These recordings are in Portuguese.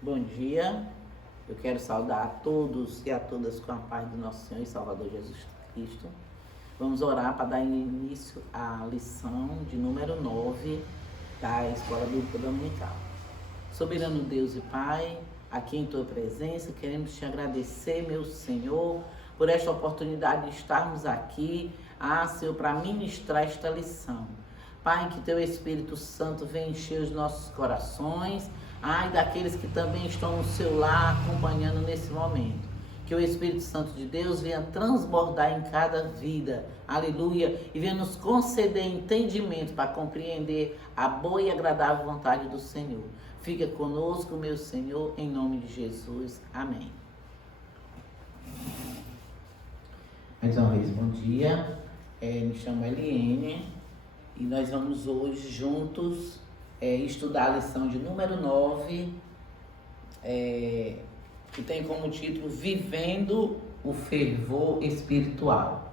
Bom dia, eu quero saudar a todos e a todas com a paz do nosso Senhor e Salvador Jesus Cristo. Vamos orar para dar início à lição de número 9 da Escola Bíblica Dominical. Soberano Deus e Pai, aqui em Tua presença, queremos Te agradecer, meu Senhor, por esta oportunidade de estarmos aqui, Senhor, para ministrar esta lição. Pai, que Teu Espírito Santo venha encher os nossos corações, e daqueles que também estão no seu lar acompanhando nesse momento. Que o Espírito Santo de Deus venha transbordar em cada vida, aleluia, e venha nos conceder entendimento para compreender a boa e agradável vontade do Senhor. Fica conosco, meu Senhor, em nome de Jesus. Amém. Mais uma vez, bom dia. Me chamo Eliene e nós vamos hoje juntos estudar a lição de número 9, que tem como título Vivendo o Fervor Espiritual.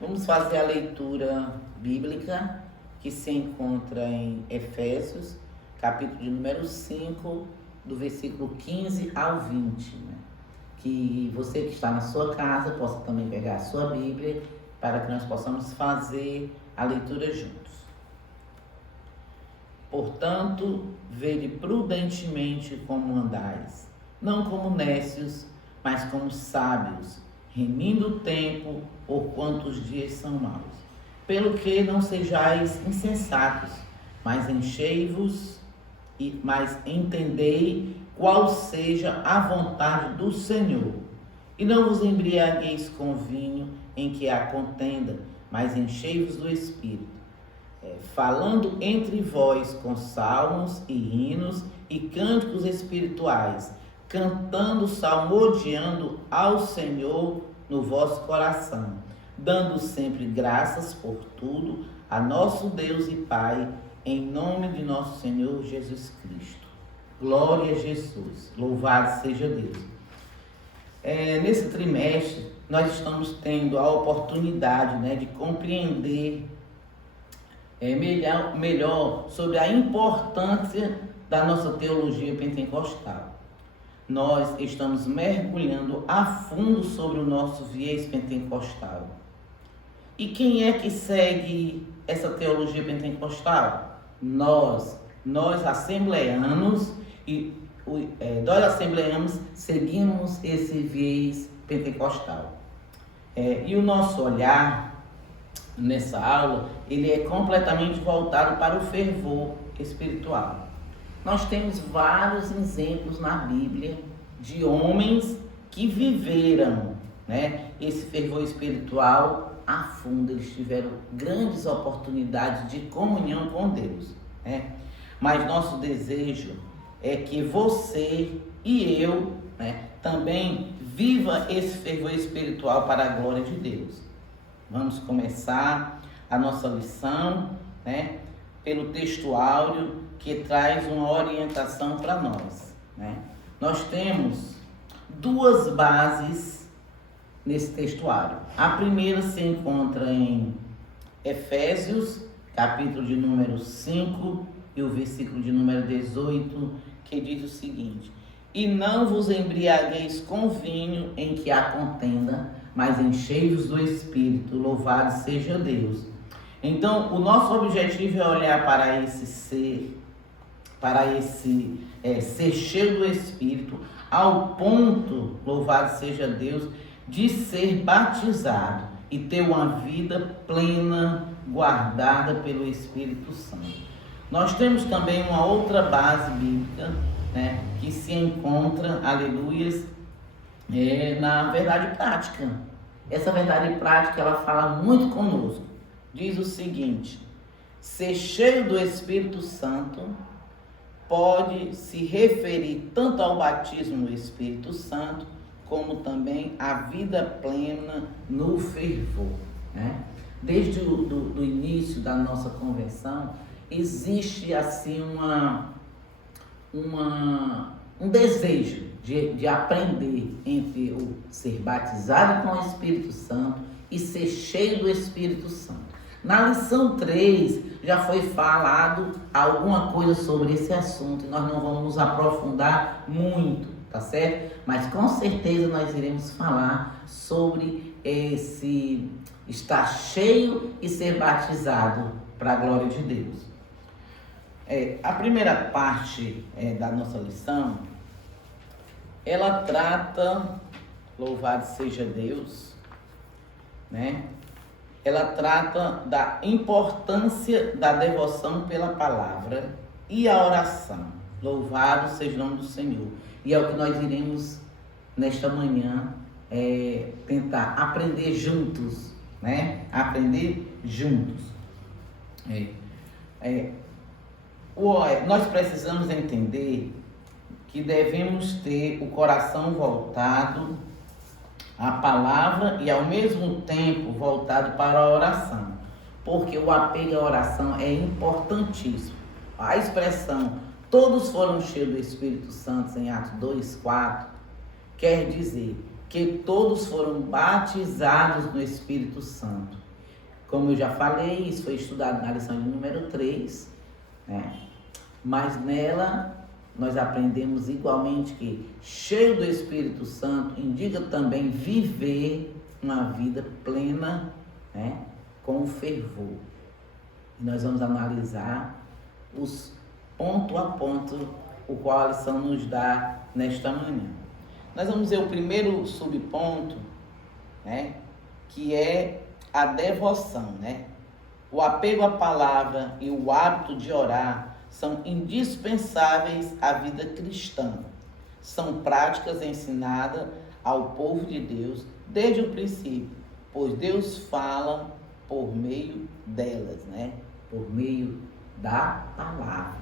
Vamos fazer a leitura bíblica que se encontra em Efésios, capítulo de número 5, do versículo 15 ao 20. Que você que está na sua casa possa também pegar a sua Bíblia para que nós possamos fazer a leitura juntos. Portanto, vede prudentemente como andais, não como nécios, mas como sábios, remindo o tempo, porquanto os dias são maus. Pelo que não sejais insensatos, mas enchei-vos, mas entendei qual seja a vontade do Senhor. E não vos embriagueis com vinho em que há contenda, mas enchei-vos do Espírito, falando entre vós com salmos e hinos e cânticos espirituais, cantando, salmodiando ao Senhor no vosso coração, dando sempre graças por tudo a nosso Deus e Pai, em nome de nosso Senhor Jesus Cristo. Glória a Jesus, louvado seja Deus. Nesse trimestre, nós estamos tendo a oportunidade, de compreender melhor sobre a importância da nossa teologia pentecostal. Nós estamos mergulhando a fundo sobre o nosso viés pentecostal. E quem é que segue essa teologia pentecostal? Nós assembleanos, seguimos esse viés pentecostal. E o nosso olhar nessa aula, ele é completamente voltado para o fervor espiritual. Nós temos vários exemplos na Bíblia de homens que viveram, esse fervor espiritual a fundo. Eles tiveram grandes oportunidades de comunhão com Deus, Mas nosso desejo é que você e eu, também viva esse fervor espiritual para a glória de Deus. Vamos começar a nossa lição, pelo texto áureo que traz uma orientação para nós, Nós temos duas bases nesse texto áureo. A primeira se encontra em Efésios, capítulo de número 5 e o versículo de número 18, que diz o seguinte: E não vos embriagueis com vinho em que há contenda, mas enchei-vos do Espírito, louvado seja Deus. Então, o nosso objetivo é olhar para esse ser, ser cheio do Espírito, ao ponto, louvado seja Deus, de ser batizado e ter uma vida plena, guardada pelo Espírito Santo. Nós temos também uma outra base bíblica, que se encontra, aleluias, na verdade prática. Essa verdade prática, ela fala muito conosco. Diz o seguinte: ser cheio do Espírito Santo pode se referir tanto ao batismo no Espírito Santo, como também à vida plena no fervor, Desde o início da nossa conversão, existe assim um desejo de aprender entre o ser batizado com o Espírito Santo e ser cheio do Espírito Santo. Na lição 3 já foi falado alguma coisa sobre esse assunto e nós não vamos nos aprofundar muito, tá certo? Mas com certeza nós iremos falar sobre esse estar cheio e ser batizado para a glória de Deus. A primeira parte da nossa lição, ela trata, louvado seja Deus, né? Ela trata da importância da devoção pela palavra e a oração. Louvado seja o nome do Senhor. E é o que nós iremos, nesta manhã, tentar aprender juntos, né? Aprender juntos. Nós precisamos entender que devemos ter o coração voltado à palavra e ao mesmo tempo voltado para a oração, porque o apego à oração é importantíssimo. A expressão todos foram cheios do Espírito Santo em Atos 2:4 quer dizer que todos foram batizados no Espírito Santo. Como eu já falei, isso foi estudado na lição de número 3, né? Mas nela nós aprendemos igualmente que cheio do Espírito Santo indica também viver uma vida plena, né, com fervor. E nós vamos analisar os ponto a ponto o qual a lição nos dá nesta manhã. Nós vamos ver o primeiro subponto, né, que é a devoção, né? O apego à palavra e o hábito de orar são indispensáveis à vida cristã. São práticas ensinadas ao povo de Deus desde o princípio, pois Deus fala por meio delas, né? Por meio da palavra,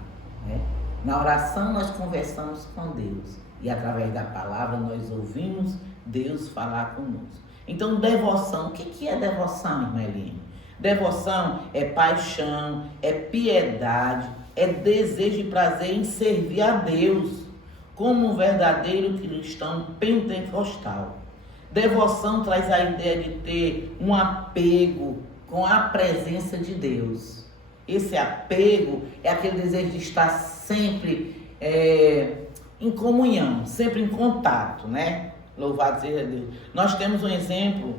né? Na oração nós conversamos com Deus e através da palavra nós ouvimos Deus falar conosco. Então, devoção, o que é devoção, irmã Eliane? Devoção é paixão, é piedade, é desejo e prazer em servir a Deus, como um verdadeiro cristão pentecostal. Devoção traz a ideia de ter um apego com a presença de Deus. Esse apego é aquele desejo de estar sempre em comunhão, sempre em contato, né? Louvado seja Deus. Nós temos um exemplo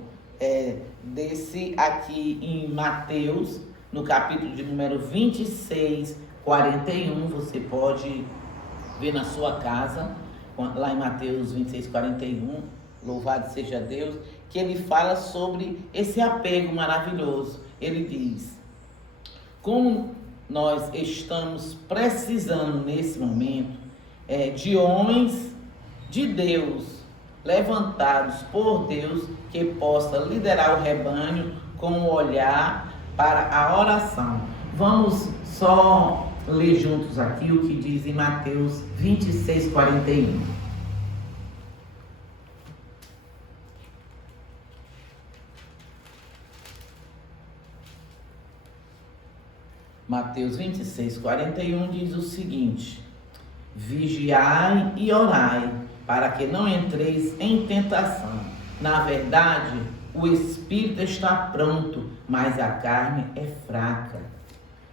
desse aqui em Mateus, no capítulo de número 26, 41, você pode ver na sua casa, lá em Mateus 26, 41, louvado seja Deus, que ele fala sobre esse apego maravilhoso. Ele diz: como nós estamos precisando nesse momento de homens de Deus, levantados por Deus, que possa liderar o rebanho com o olhar para a oração. Vamos só ler juntos aqui o que diz em Mateus 26, 41. Mateus 26, 41 diz o seguinte: vigiai e orai, para que não entreis em tentação. Na verdade, o espírito está pronto, mas a carne é fraca.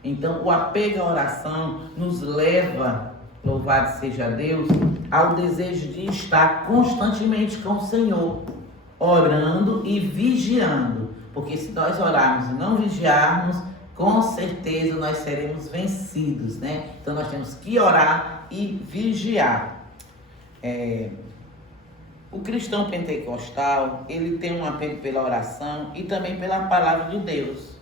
Então, o apego à oração nos leva, louvado seja Deus, ao desejo de estar constantemente com o Senhor, orando e vigiando. Porque se nós orarmos e não vigiarmos, com certeza nós seremos vencidos, né? Então, nós temos que orar e vigiar. O cristão pentecostal, ele tem um apego pela oração e também pela palavra de Deus.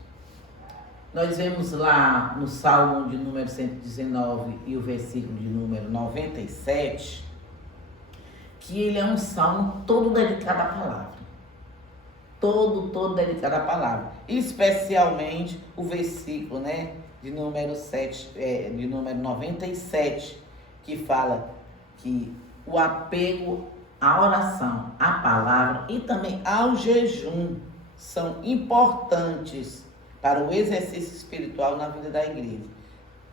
Nós vemos lá no Salmo de número 119 e o versículo de número 97, que ele é um salmo todo dedicado à palavra. Todo dedicado à palavra. Especialmente o versículo, né, de número 97, que fala que o apego à oração, à palavra e também ao jejum são importantes para o exercício espiritual na vida da igreja.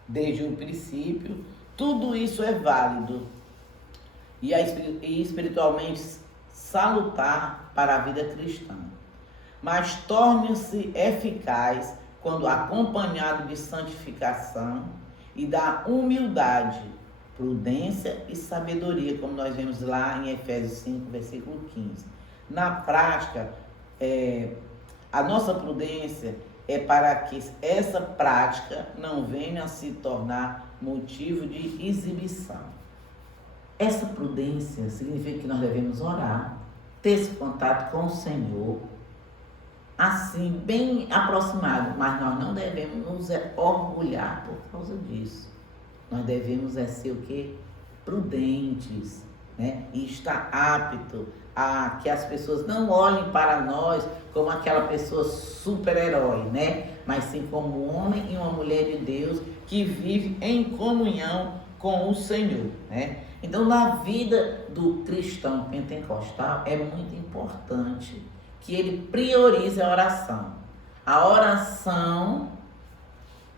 Desde o princípio, tudo isso é válido e espiritualmente salutar para a vida cristã. Mas torne-se eficaz quando acompanhado de santificação e da humildade, prudência e sabedoria, como nós vemos lá em Efésios 5, versículo 15. Na prática, a nossa prudência é para que essa prática não venha a se tornar motivo de exibição. Essa prudência significa que nós devemos orar, ter esse contato com o Senhor, assim, bem aproximado, mas nós não devemos nos orgulhar por causa disso. Nós devemos ser o quê? Prudentes, né? E estar apto a que as pessoas não olhem para nós como aquela pessoa super-herói, né? Mas sim como um homem e uma mulher de Deus que vive em comunhão com o Senhor, né? Então, na vida do cristão pentecostal, é muito importante que ele priorize a oração. A oração,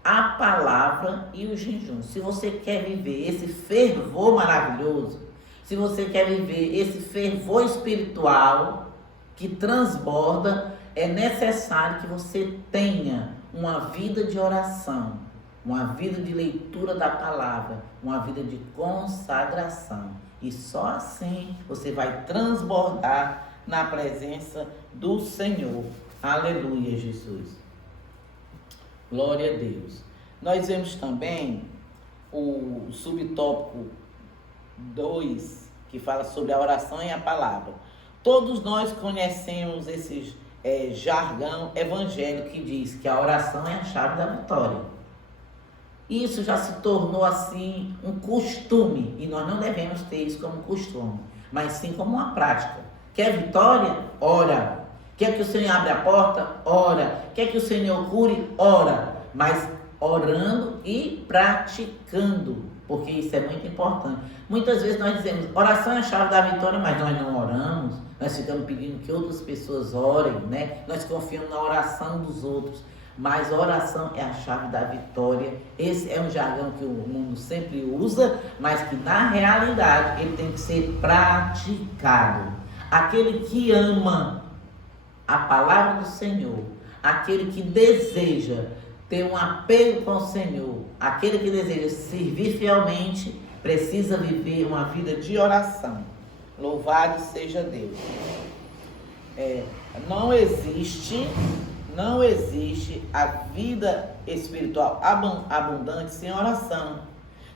a palavra e o jejum. Se você quer viver esse fervor maravilhoso, se você quer viver esse fervor espiritual que transborda, é necessário que você tenha uma vida de oração, uma vida de leitura da palavra, uma vida de consagração. E só assim você vai transbordar na presença do Senhor. Aleluia, Jesus. Glória a Deus. Nós vemos também o subtópico 2, que fala sobre a oração e a palavra. Todos nós conhecemos esse jargão evangélico que diz que a oração é a chave da vitória. Isso já se tornou assim um costume, e nós não devemos ter isso como costume, mas sim como uma prática. Quer vitória? Ora. Quer que o Senhor abra a porta? Ora. Quer que o Senhor cure? Ora. Mas orando e praticando, porque isso é muito importante. Muitas vezes nós dizemos, oração é a chave da vitória, mas nós não oramos, nós ficamos pedindo que outras pessoas orem, né? Nós confiamos na oração dos outros, mas a oração é a chave da vitória. Esse é um jargão que o mundo sempre usa, mas que na realidade ele tem que ser praticado. Aquele que ama a palavra do Senhor, aquele que deseja ter um apego com o Senhor, aquele que deseja servir fielmente, precisa viver uma vida de oração. Louvado seja Deus. Não existe a vida espiritual abundante sem oração.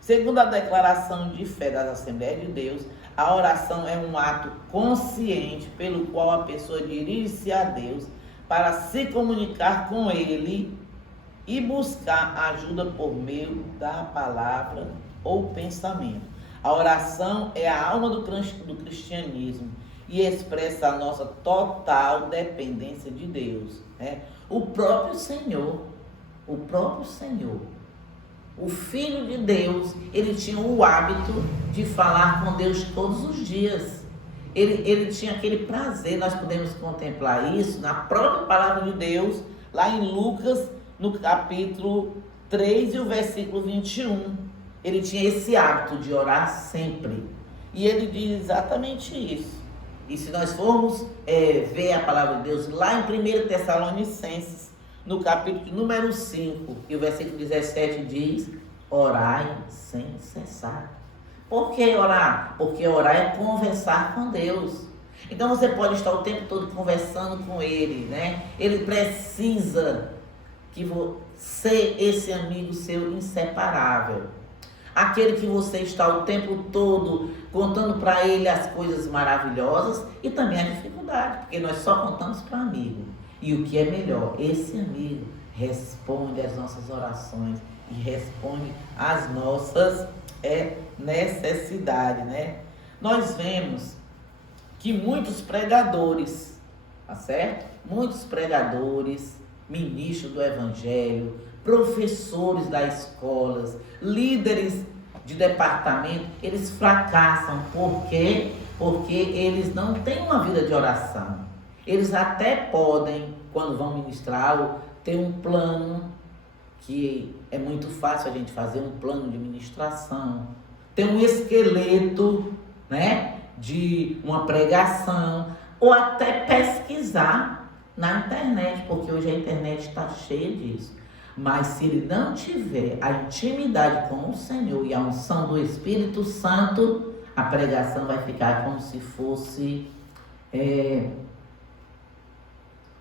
Segundo a declaração de fé das Assembleias de Deus, a oração é um ato consciente pelo qual a pessoa dirige-se a Deus para se comunicar com Ele e buscar ajuda por meio da palavra ou pensamento. A oração é a alma do cristianismo e expressa a nossa total dependência de Deus, né? O próprio Senhor, o Filho de Deus, ele tinha o hábito de falar com Deus todos os dias. Ele tinha aquele prazer, nós podemos contemplar isso na própria palavra de Deus, lá em Lucas, no capítulo 3 e o versículo 21. Ele tinha esse hábito de orar sempre. E ele diz exatamente isso. E se nós formos ver a palavra de Deus lá em 1 Tessalonicenses, no capítulo número 5, e o versículo 17 diz, orai sem cessar. Por que orar? Porque orar é conversar com Deus. Então você pode estar o tempo todo conversando com Ele, né? Ele precisa que você, esse amigo seu inseparável, aquele que você está o tempo todo contando para ele as coisas maravilhosas e também a dificuldade, porque nós só contamos para amigo. E o que é melhor, esse amigo responde às nossas orações e responde às nossas necessidades, né? Nós vemos que muitos pregadores, tá certo? Muitos pregadores, ministros do evangelho, professores das escolas, líderes de departamento, eles fracassam. Por quê? Porque eles não têm uma vida de oração. Eles até podem, quando vão ministrar, ter um plano, que é muito fácil a gente fazer um plano de ministração, ter um esqueleto, né, de uma pregação, ou até pesquisar na internet, porque hoje a internet está cheia disso. Mas se ele não tiver a intimidade com o Senhor e a unção do Espírito Santo, a pregação vai ficar como se fosse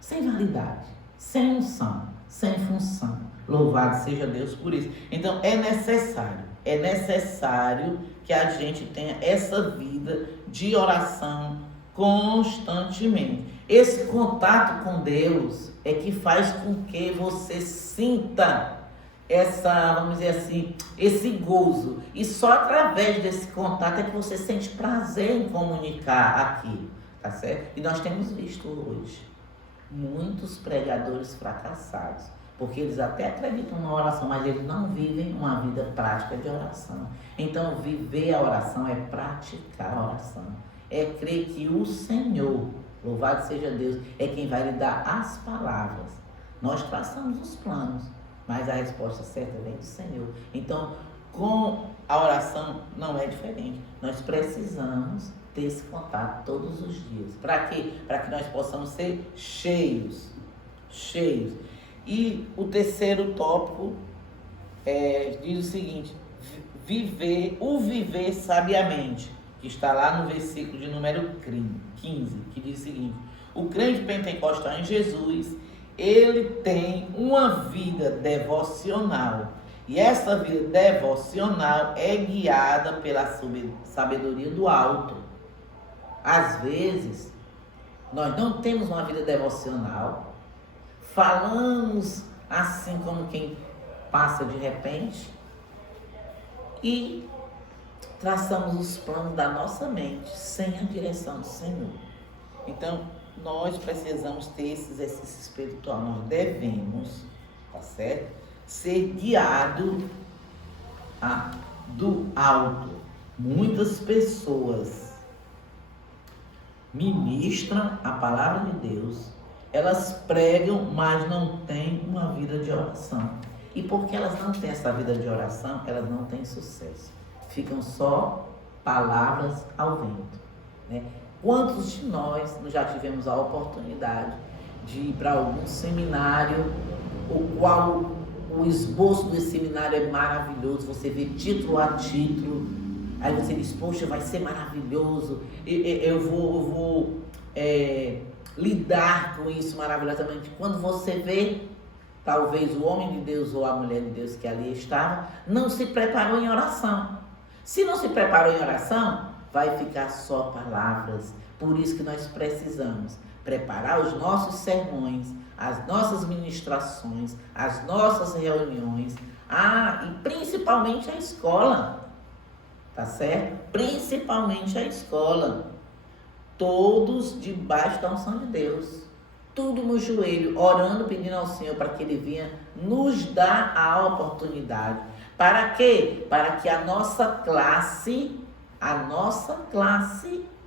sem validade, sem unção, sem função. Louvado seja Deus por isso. Então é necessário que a gente tenha essa vida de oração constantemente. Esse contato com Deus é que faz com que você sinta vamos dizer assim, esse gozo. E só através desse contato é que você sente prazer em comunicar aquilo, tá certo? E nós temos visto hoje muitos pregadores fracassados, porque eles até acreditam na oração, mas eles não vivem uma vida prática de oração. Então, viver a oração é praticar a oração, é crer que o Senhor, louvado seja Deus, é quem vai lhe dar as palavras. Nós traçamos os planos, mas a resposta certa vem do Senhor. Então, com a oração não é diferente. Nós precisamos ter esse contato todos os dias. Para quê? Para que nós possamos ser cheios. E o terceiro tópico diz o seguinte: viver sabiamente, que está lá no versículo de número 15, que diz o seguinte: o crente pentecostal em Jesus, ele tem uma vida devocional. E essa vida devocional é guiada pela sabedoria do alto. Às vezes, nós não temos uma vida devocional, falamos assim como quem passa de repente e traçamos os planos da nossa mente sem a direção do Senhor. Então, nós precisamos ter esse exercício espiritual. Nós devemos, tá certo? Ser guiado do alto. Muitas pessoas ministram a palavra de Deus, elas pregam, mas não têm uma vida de oração. E porque elas não têm essa vida de oração, elas não têm sucesso. Ficam só palavras ao vento, né? Quantos de nós já tivemos a oportunidade de ir para algum seminário, o qual o esboço do seminário é maravilhoso, você vê título a título, aí você diz, poxa, vai ser maravilhoso, eu vou lidar com isso maravilhosamente. Quando você vê, talvez o homem de Deus ou a mulher de Deus que ali estava, não se preparou em oração. Se não se preparou em oração, vai ficar só palavras. Por isso que nós precisamos preparar os nossos sermões, as nossas ministrações, as nossas reuniões, e principalmente a escola, tá certo? Principalmente a escola. Todos debaixo da unção de Deus, tudo no joelho, orando, pedindo ao Senhor para que Ele venha nos dar a oportunidade. Para quê? Para que a nossa classe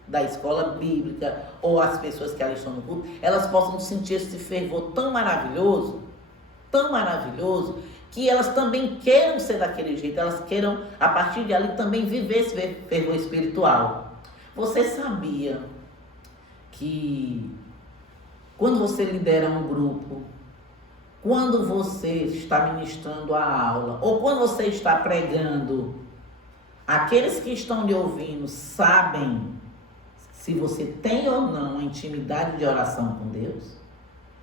da escola bíblica, ou as pessoas que ali estão no culto, elas possam sentir esse fervor tão maravilhoso, que elas também queiram ser daquele jeito, elas queiram, a partir de ali, também viver esse fervor espiritual. Você sabia que quando você lidera um grupo, quando você está ministrando a aula, ou quando você está pregando, aqueles que estão lhe ouvindo sabem se você tem ou não a intimidade de oração com Deus?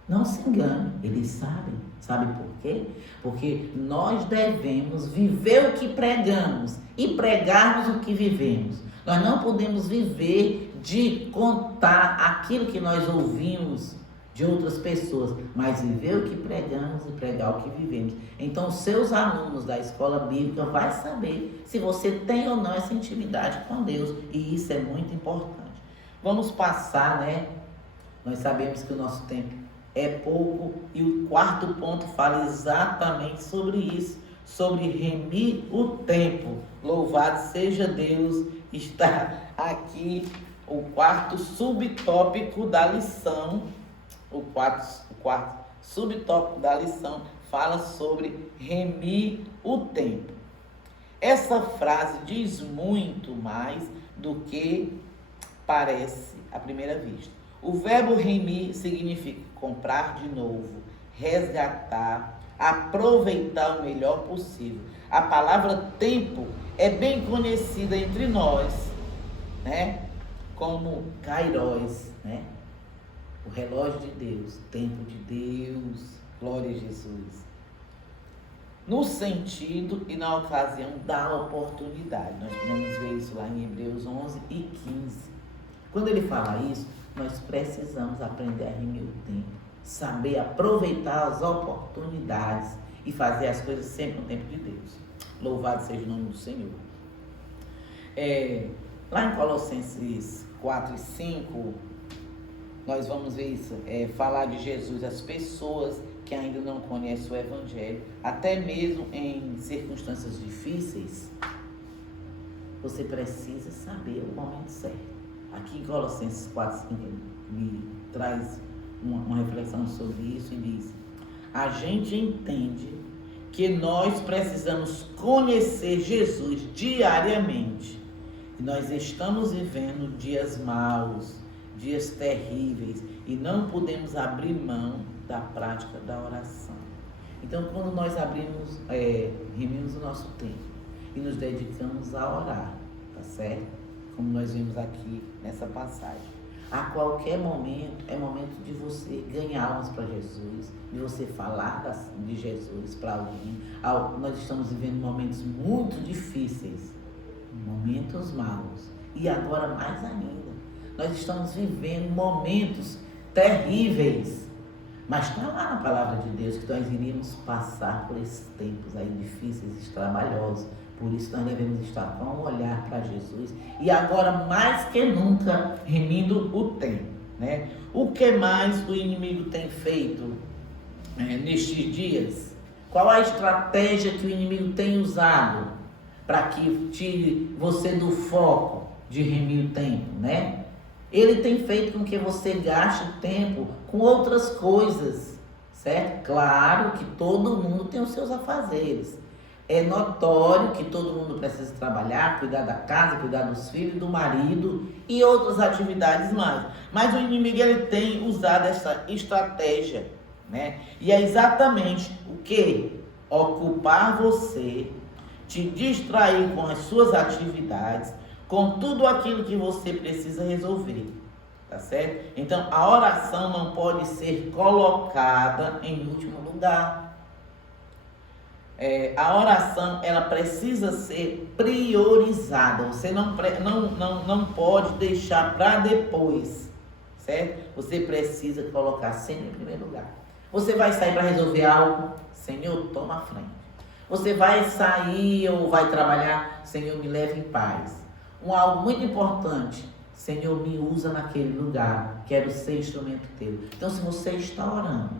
Não se engane, eles sabem. Sabe por quê? Porque nós devemos viver o que pregamos e pregarmos o que vivemos. Nós não podemos viver de contar aquilo que nós ouvimos de outras pessoas, mas viver o que pregamos e pregar o que vivemos. Então, os seus alunos da escola bíblica vão saber se você tem ou não essa intimidade com Deus, e isso é muito importante. Vamos passar, né? Nós sabemos que o nosso tempo é pouco, e o quarto ponto fala exatamente sobre isso, sobre remir o tempo. Louvado seja Deus, está aqui o quarto subtópico da lição. O quarto subtópico da lição fala sobre remir o tempo. Essa frase diz muito mais do que parece à primeira vista. O verbo remir significa comprar de novo, resgatar, aproveitar o melhor possível. A palavra tempo é bem conhecida entre nós, né? Como Kairos, né? O relógio de Deus, tempo de Deus, glória a Jesus. No sentido e na ocasião da oportunidade. Nós podemos ver isso lá em Hebreus 11 e 15. Quando ele fala isso, nós precisamos aprender a remir o tempo, saber aproveitar as oportunidades e fazer as coisas sempre no tempo de Deus. Louvado seja o nome do Senhor. Lá em Colossenses 4 e 5, nós vamos ver isso, falar de Jesus, as pessoas que ainda não conhecem o Evangelho, até mesmo em circunstâncias difíceis, você precisa saber o momento certo. Aqui em Colossenses 4, 5, ele traz uma reflexão sobre isso e diz: a gente entende que nós precisamos conhecer Jesus diariamente. E nós estamos vivendo dias maus, dias terríveis, e não podemos abrir mão da prática da oração. Então, quando nós remimos o nosso tempo e nos dedicamos a orar, tá certo? Como nós vimos aqui nessa passagem. A qualquer momento, é momento de você ganhar almas para Jesus, de você falar de Jesus para alguém. Nós estamos vivendo momentos muito difíceis, momentos maus, e agora mais ainda. Nós estamos vivendo momentos terríveis, mas está lá na palavra de Deus que nós iríamos passar por esses tempos aí difíceis e trabalhosos. Por isso nós devemos estar com um olhar para Jesus e agora mais que nunca remindo o tempo, né? O que mais o inimigo tem feito nestes dias? Qual a estratégia que o inimigo tem usado para que tire você do foco de remir o tempo, né? Ele tem feito com que você gaste tempo com outras coisas, certo? Claro que todo mundo tem os seus afazeres. É notório que todo mundo precisa trabalhar, cuidar da casa, cuidar dos filhos, do marido e outras atividades mais. Mas o inimigo ele tem usado essa estratégia, né? E é exatamente o que? Ocupar você, te distrair com as suas atividades, com tudo aquilo que você precisa resolver, tá certo? Então, a oração não pode ser colocada em último lugar. A oração, ela precisa ser priorizada. Você não pode deixar para depois, certo? Você precisa colocar sempre em primeiro lugar. Você vai sair para resolver algo, Senhor, toma a frente. Você vai sair ou vai trabalhar, Senhor, me leve em paz. Algo muito importante, Senhor, me usa naquele lugar, quero ser instrumento teu. Então, se você está orando,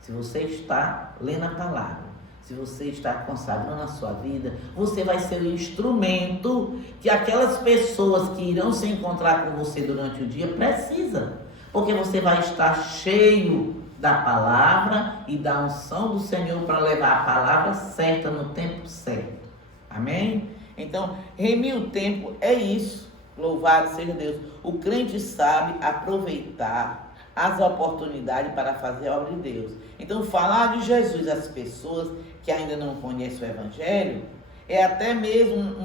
se você está lendo a palavra, se você está consagrando a sua vida, você vai ser o instrumento que aquelas pessoas que irão se encontrar com você durante o dia precisam. Porque você vai estar cheio da palavra e da unção do Senhor para levar a palavra certa no tempo certo. Amém? Então, remir o tempo é isso. Louvado seja Deus. O crente sabe aproveitar as oportunidades para fazer a obra de Deus. Então, falar de Jesus às pessoas que ainda não conhecem o Evangelho é até mesmo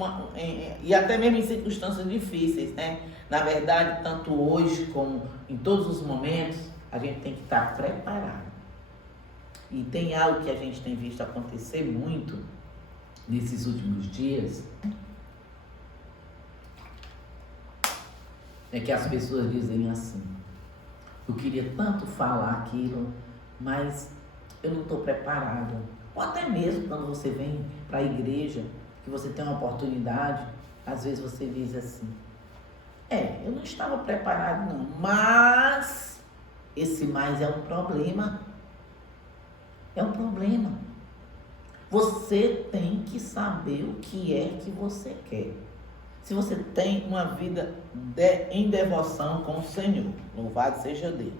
em circunstâncias difíceis, né? Na verdade, tanto hoje como em todos os momentos, a gente tem que estar preparado. E tem algo que a gente tem visto acontecer muito nesses últimos dias, é que as pessoas dizem assim: eu queria tanto falar aquilo, mas eu não estou preparado. Ou até mesmo quando você vem para a igreja, que você tem uma oportunidade, às vezes você diz assim: eu não estava preparado não, mas esse mais é um problema. É um problema. Você tem que saber o que é que você quer. Se você tem uma vida em devoção com o Senhor, louvado seja Deus.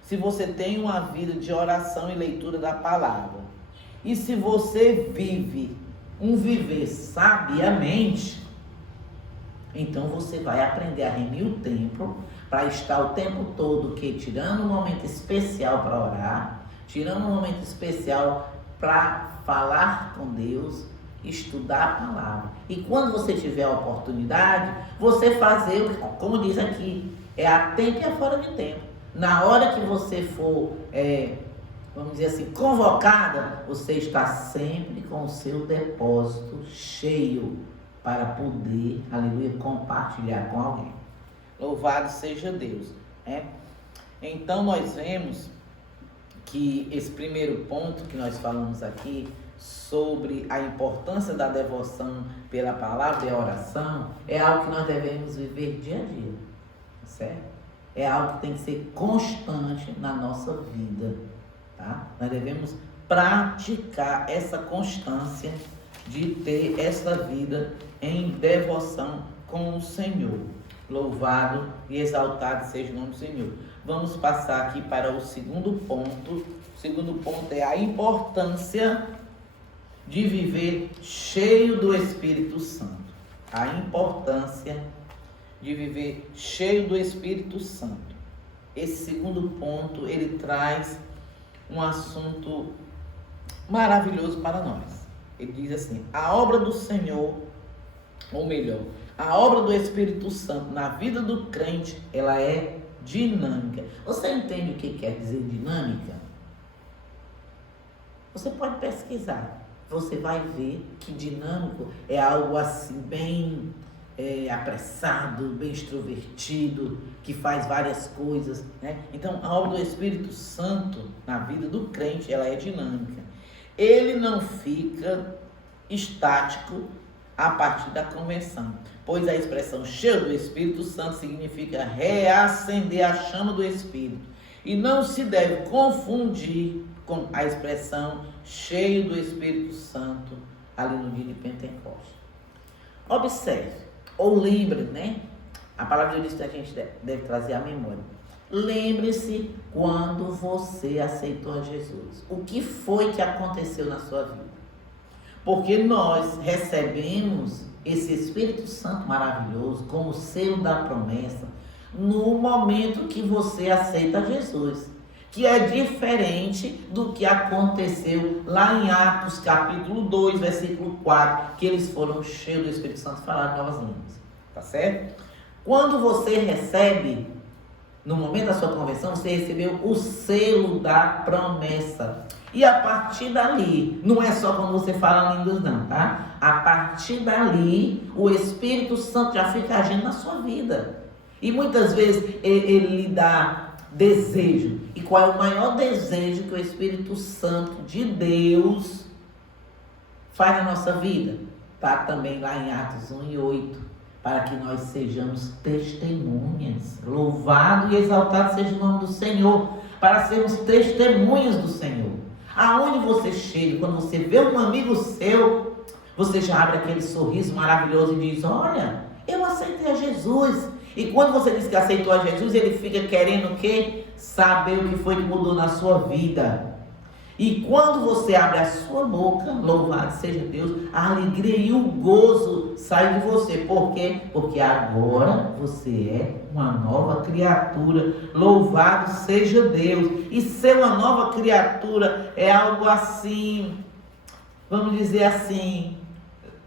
Se você tem uma vida de oração e leitura da palavra, e se você vive um viver sabiamente, então você vai aprender a remir o tempo para estar o tempo todo tirando um momento especial para orar, tirando um momento especial para falar com Deus, estudar a palavra. E quando você tiver a oportunidade, você fazer, como diz aqui, é a tempo e a fora de tempo. Na hora que você for, vamos dizer assim, convocada, você está sempre com o seu depósito cheio para poder, aleluia, compartilhar com alguém. Louvado seja Deus, né? Então nós vemos que esse primeiro ponto que nós falamos aqui sobre a importância da devoção pela palavra e a oração é algo que nós devemos viver dia a dia, certo? É algo que tem que ser constante na nossa vida, tá? Nós devemos praticar essa constância de ter essa vida em devoção com o Senhor. Louvado e exaltado seja o nome do Senhor. Vamos passar aqui para o segundo ponto. O segundo ponto é a importância de viver cheio do Espírito Santo. A importância de viver cheio do Espírito Santo. Esse segundo ponto, ele traz um assunto maravilhoso para nós. Ele diz assim: a obra do Senhor, ou melhor, a obra do Espírito Santo na vida do crente, ela é dinâmica. Você entende o que quer dizer dinâmica? Você pode pesquisar. Você vai ver que dinâmico é algo assim bem apressado, bem extrovertido, que faz várias coisas, né? Então, a obra do Espírito Santo na vida do crente, ela é dinâmica. Ele não fica estático a partir da conversão, pois a expressão cheio do Espírito Santo significa reacender a chama do Espírito e não se deve confundir com a expressão cheio do Espírito Santo ali no dia de Pentecostes. Observe, ou lembre, né? A palavra de Deus que a gente deve trazer à memória. Lembre-se quando você aceitou a Jesus. O que foi que aconteceu na sua vida? Porque nós recebemos esse Espírito Santo maravilhoso como selo da promessa no momento que você aceita Jesus, que é diferente do que aconteceu lá em Atos capítulo 2, versículo 4, que eles foram cheios do Espírito Santo e falaram novas línguas, tá certo? Quando você recebe, no momento da sua conversão, você recebeu o selo da promessa. E a partir dali, não é só quando você fala línguas não, tá? A partir dali, o Espírito Santo já fica agindo na sua vida. E muitas vezes ele lhe dá desejo. E qual é o maior desejo que o Espírito Santo de Deus faz na nossa vida? Tá também lá em Atos 1:8. Para que nós sejamos testemunhas. Louvado e exaltado seja o nome do Senhor. Para sermos testemunhas do Senhor. Aonde você chega, quando você vê um amigo seu, você já abre aquele sorriso maravilhoso e diz: olha, eu aceitei a Jesus. E quando você diz que aceitou a Jesus, ele fica querendo o quê? Saber o que foi que mudou na sua vida. E quando você abre a sua boca, louvado seja Deus, a alegria e o gozo saem de você. Por quê? Porque agora você é uma nova criatura. Louvado seja Deus. E ser uma nova criatura é algo assim, vamos dizer assim,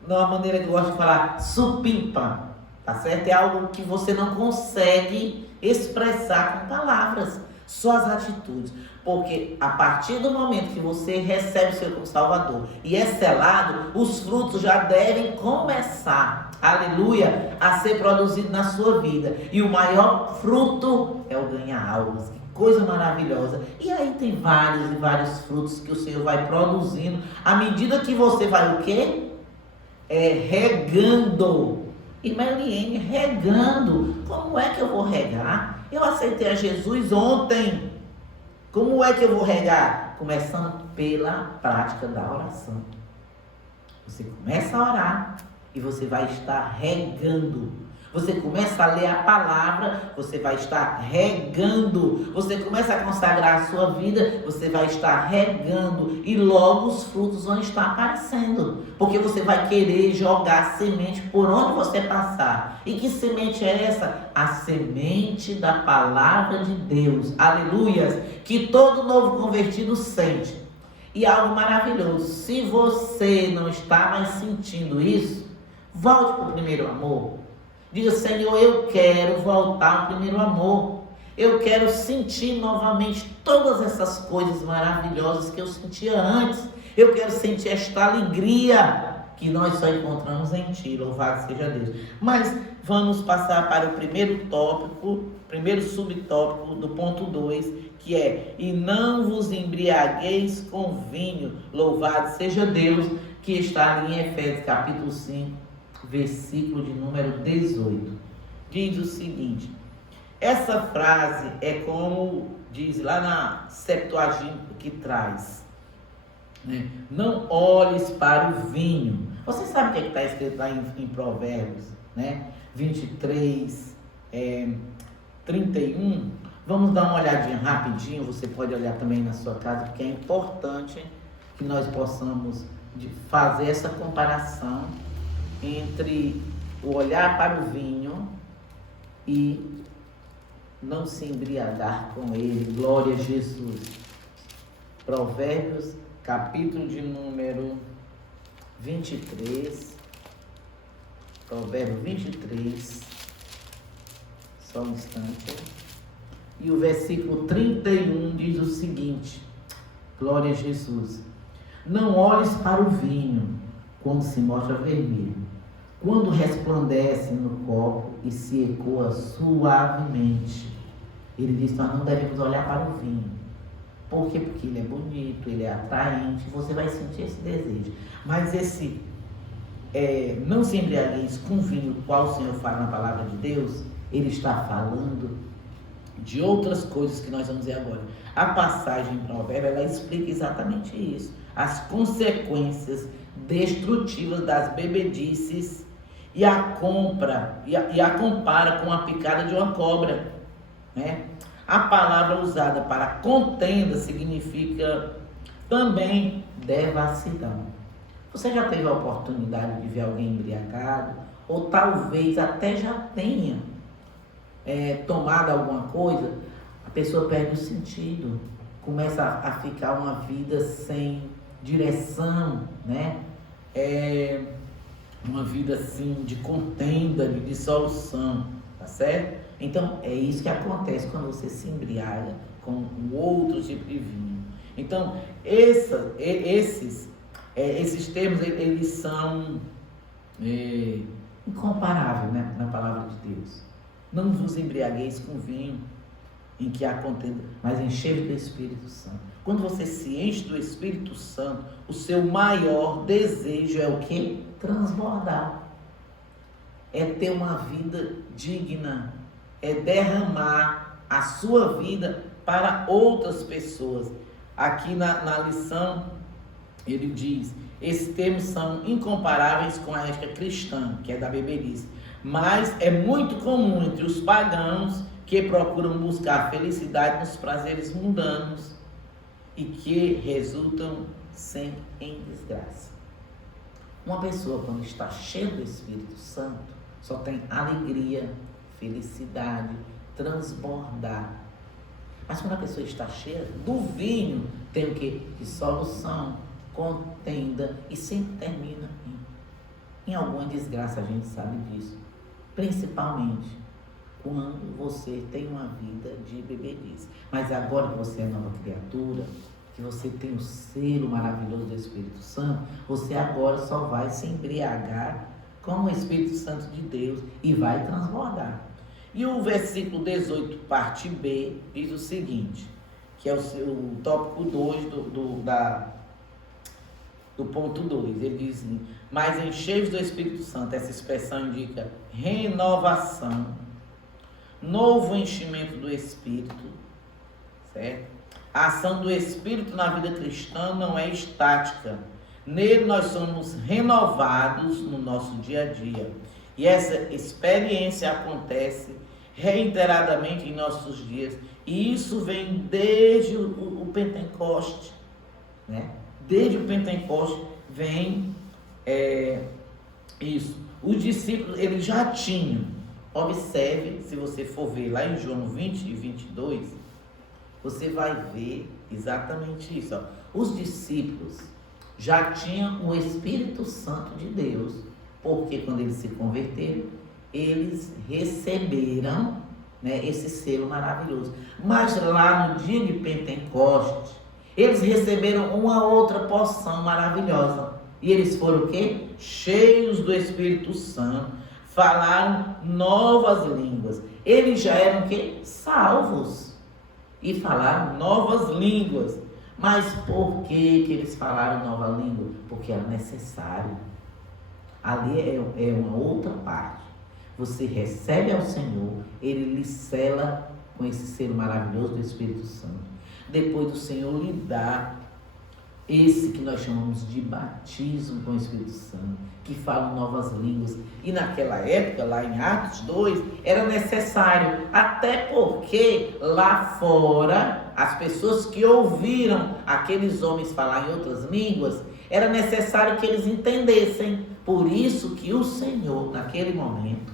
de uma maneira que eu gosto de falar, supimpa, tá certo? É algo que você não consegue expressar com palavras, só as atitudes. Porque a partir do momento que você recebe o Senhor como Salvador e é selado, os frutos já devem começar, aleluia, a ser produzidos na sua vida. E o maior fruto é o ganhar almas. Que coisa maravilhosa. E aí tem vários e vários frutos que o Senhor vai produzindo à medida que você vai o quê? Regando. E Mariene, regando. Como é que eu vou regar? Eu aceitei a Jesus ontem. Como é que eu vou regar? Começando pela prática da oração. Você começa a orar e você vai estar regando. Você começa a ler a palavra, você vai estar regando. Você começa a consagrar a sua vida, você vai estar regando. E logo os frutos vão estar aparecendo. Porque você vai querer jogar semente por onde você passar. E que semente é essa? A semente da palavra de Deus. Aleluias! Que todo novo convertido sente. E algo maravilhoso, se você não está mais sentindo isso, volte para o primeiro amor. Diga: Senhor, eu quero voltar ao primeiro amor. Eu quero sentir novamente todas essas coisas maravilhosas que eu sentia antes. Eu quero sentir esta alegria que nós só encontramos em Ti. Louvado seja Deus. Mas vamos passar para o primeiro tópico, primeiro subtópico do ponto 2, que é: e não vos embriagueis com vinho. Louvado seja Deus, que está ali em Efésios capítulo 5, versículo de número 18. Diz o seguinte: essa frase é como diz lá na Septuaginta que traz, né? Não olhes para o vinho. Você sabe o que está escrito lá em Provérbios, né? 23, 31. Vamos dar uma olhadinha rapidinho. Você pode olhar também na sua casa, porque é importante que nós possamos fazer essa comparação entre o olhar para o vinho e não se embriagar com ele. Glória a Jesus. Provérbios, capítulo de número 23. Provérbio 23. Só um instante. E o versículo 31 diz o seguinte: glória a Jesus. Não olhes para o vinho quando se mostra vermelho, quando resplandece no copo e se ecoa suavemente. Ele diz: nós não devemos olhar para o vinho. Por quê? Porque ele é bonito, ele é atraente, você vai sentir esse desejo. Mas esse não se embriagueis com vinho, qual o Senhor fala na palavra de Deus, ele está falando de outras coisas que nós vamos ver agora. A passagem em Provérbios, ela explica exatamente isso. As consequências destrutivas das bebedices e a compara com a picada de uma cobra, né? A palavra usada para contenda significa também devassidão. Você já teve a oportunidade de ver alguém embriagado? Ou talvez até já tenha tomado alguma coisa? A pessoa perde o sentido, começa a ficar uma vida sem direção, né? Uma vida assim de contenda, de dissolução, tá certo? Então é isso que acontece quando você se embriaga com um outro tipo de vinho. Então esses termos, eles são incomparáveis, né, na palavra de Deus. Não vos embriagueis com vinho em que há contenda, mas enchei-vos do Espírito Santo. Quando você se enche do Espírito Santo, o seu maior desejo é o quê? Transbordar. É ter uma vida digna. É derramar a sua vida para outras pessoas. Aqui na lição, ele diz: esses termos são incomparáveis com a ética cristã, que é da bebedice. Mas é muito comum entre os pagãos que procuram buscar felicidade nos prazeres mundanos e que resultam sempre em desgraça. Uma pessoa, quando está cheia do Espírito Santo, só tem alegria, felicidade, transbordar. Mas quando a pessoa está cheia do vinho, tem o quê? Dissolução, contenda, e sempre termina em alguma desgraça. A gente sabe disso. Principalmente quando você tem uma vida de bebedice. Mas agora que você é nova criatura, que você tem o selo maravilhoso do Espírito Santo, você agora só vai se embriagar com o Espírito Santo de Deus e vai transbordar. E o versículo 18, parte B, diz o seguinte, que é o tópico 2 do ponto 2. Ele diz assim: mas enchei-vos do Espírito Santo. Essa expressão indica renovação, novo enchimento do Espírito, certo? A ação do Espírito na vida cristã não é estática. Nele nós somos renovados no nosso dia a dia. E essa experiência acontece reiteradamente em nossos dias. E isso vem desde o Pentecoste, né? Desde o Pentecoste vem isso. Os discípulos, eles já tinham. Observe, se você for ver lá em João 20 e 22, você vai ver exatamente isso. Ó. Os discípulos já tinham o Espírito Santo de Deus, porque quando eles se converteram, eles receberam, né, esse selo maravilhoso. Mas lá no dia de Pentecostes, eles receberam uma outra porção maravilhosa. E eles foram o quê? Cheios do Espírito Santo. Falaram novas línguas. Eles já eram o quê? Salvos. E falaram novas línguas. Mas por que eles falaram nova língua? Porque era necessário. Ali é uma outra parte. Você recebe ao Senhor, Ele lhe sela com esse selo maravilhoso do Espírito Santo. Depois do Senhor lhe dá esse que nós chamamos de batismo com o Espírito Santo, que fala novas línguas. E naquela época, lá em Atos 2, era necessário, até porque lá fora, as pessoas que ouviram aqueles homens falar em outras línguas, era necessário que eles entendessem. Por isso que o Senhor, naquele momento,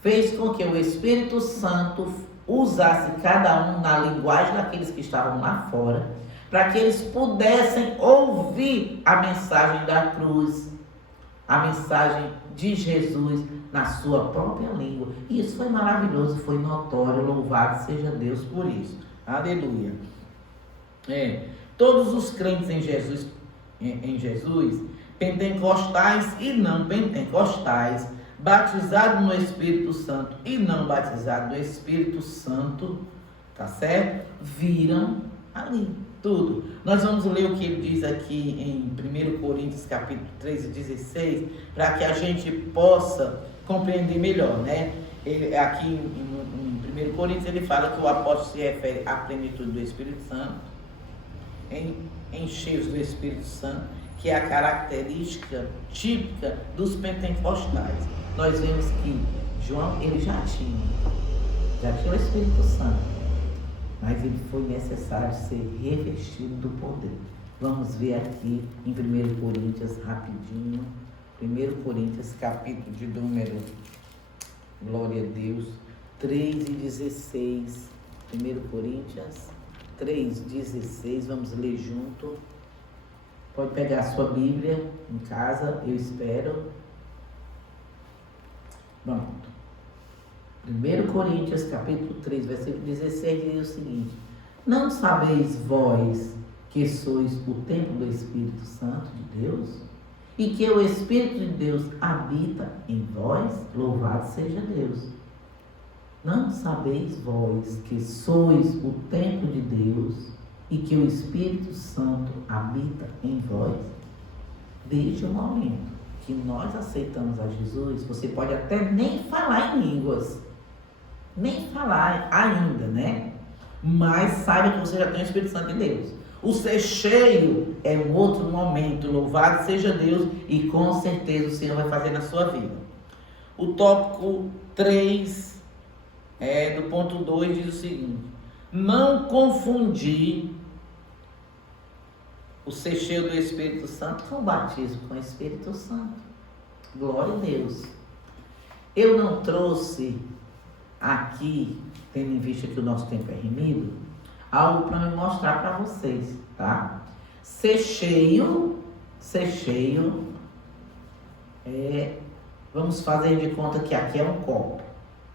fez com que o Espírito Santo usasse cada um na linguagem daqueles que estavam lá fora, para que eles pudessem ouvir a mensagem da cruz, a mensagem de Jesus na sua própria língua. E isso foi maravilhoso, foi notório, louvado seja Deus por isso. Aleluia. Todos os crentes em Jesus, pentecostais e não pentecostais, batizados no Espírito Santo e não batizados no Espírito Santo, tá certo? Viram ali tudo. Nós vamos ler o que ele diz aqui em 1 Coríntios capítulo 13, 16, para que a gente possa compreender melhor, né? Aqui em 1 Coríntios ele fala que o apóstolo se refere à plenitude do Espírito Santo, em cheios do Espírito Santo, que é a característica típica dos pentecostais. Nós vemos que João, ele já tinha o Espírito Santo, mas ele foi necessário ser revestido do poder. Vamos ver aqui em 1 Coríntios, rapidinho. 1 Coríntios, capítulo de número, glória a Deus, 3:16. 1 Coríntios 3:16, vamos ler junto. Pode pegar a sua Bíblia em casa, eu espero. Pronto. 1 Coríntios, capítulo 3, versículo 16, diz o seguinte: não sabeis vós que sois o templo do Espírito Santo de Deus, e que o Espírito de Deus habita em vós? Louvado seja Deus. Não sabeis vós que sois o templo de Deus, e que o Espírito Santo habita em vós? Desde o momento que nós aceitamos a Jesus, você pode até nem falar em línguas, nem falar ainda, né? Mas saiba que você já tem o Espírito Santo em Deus. O ser cheio é um outro momento, louvado seja Deus, e com certeza o Senhor vai fazer na sua vida. O tópico 3, do ponto 2, diz o seguinte: não confundir o ser cheio do Espírito Santo com o batismo com o Espírito Santo. Glória a Deus. Eu não trouxe aqui, tendo em vista que o nosso tempo é remido, algo para me mostrar para vocês, tá? Ser cheio, vamos fazer de conta que aqui é um copo,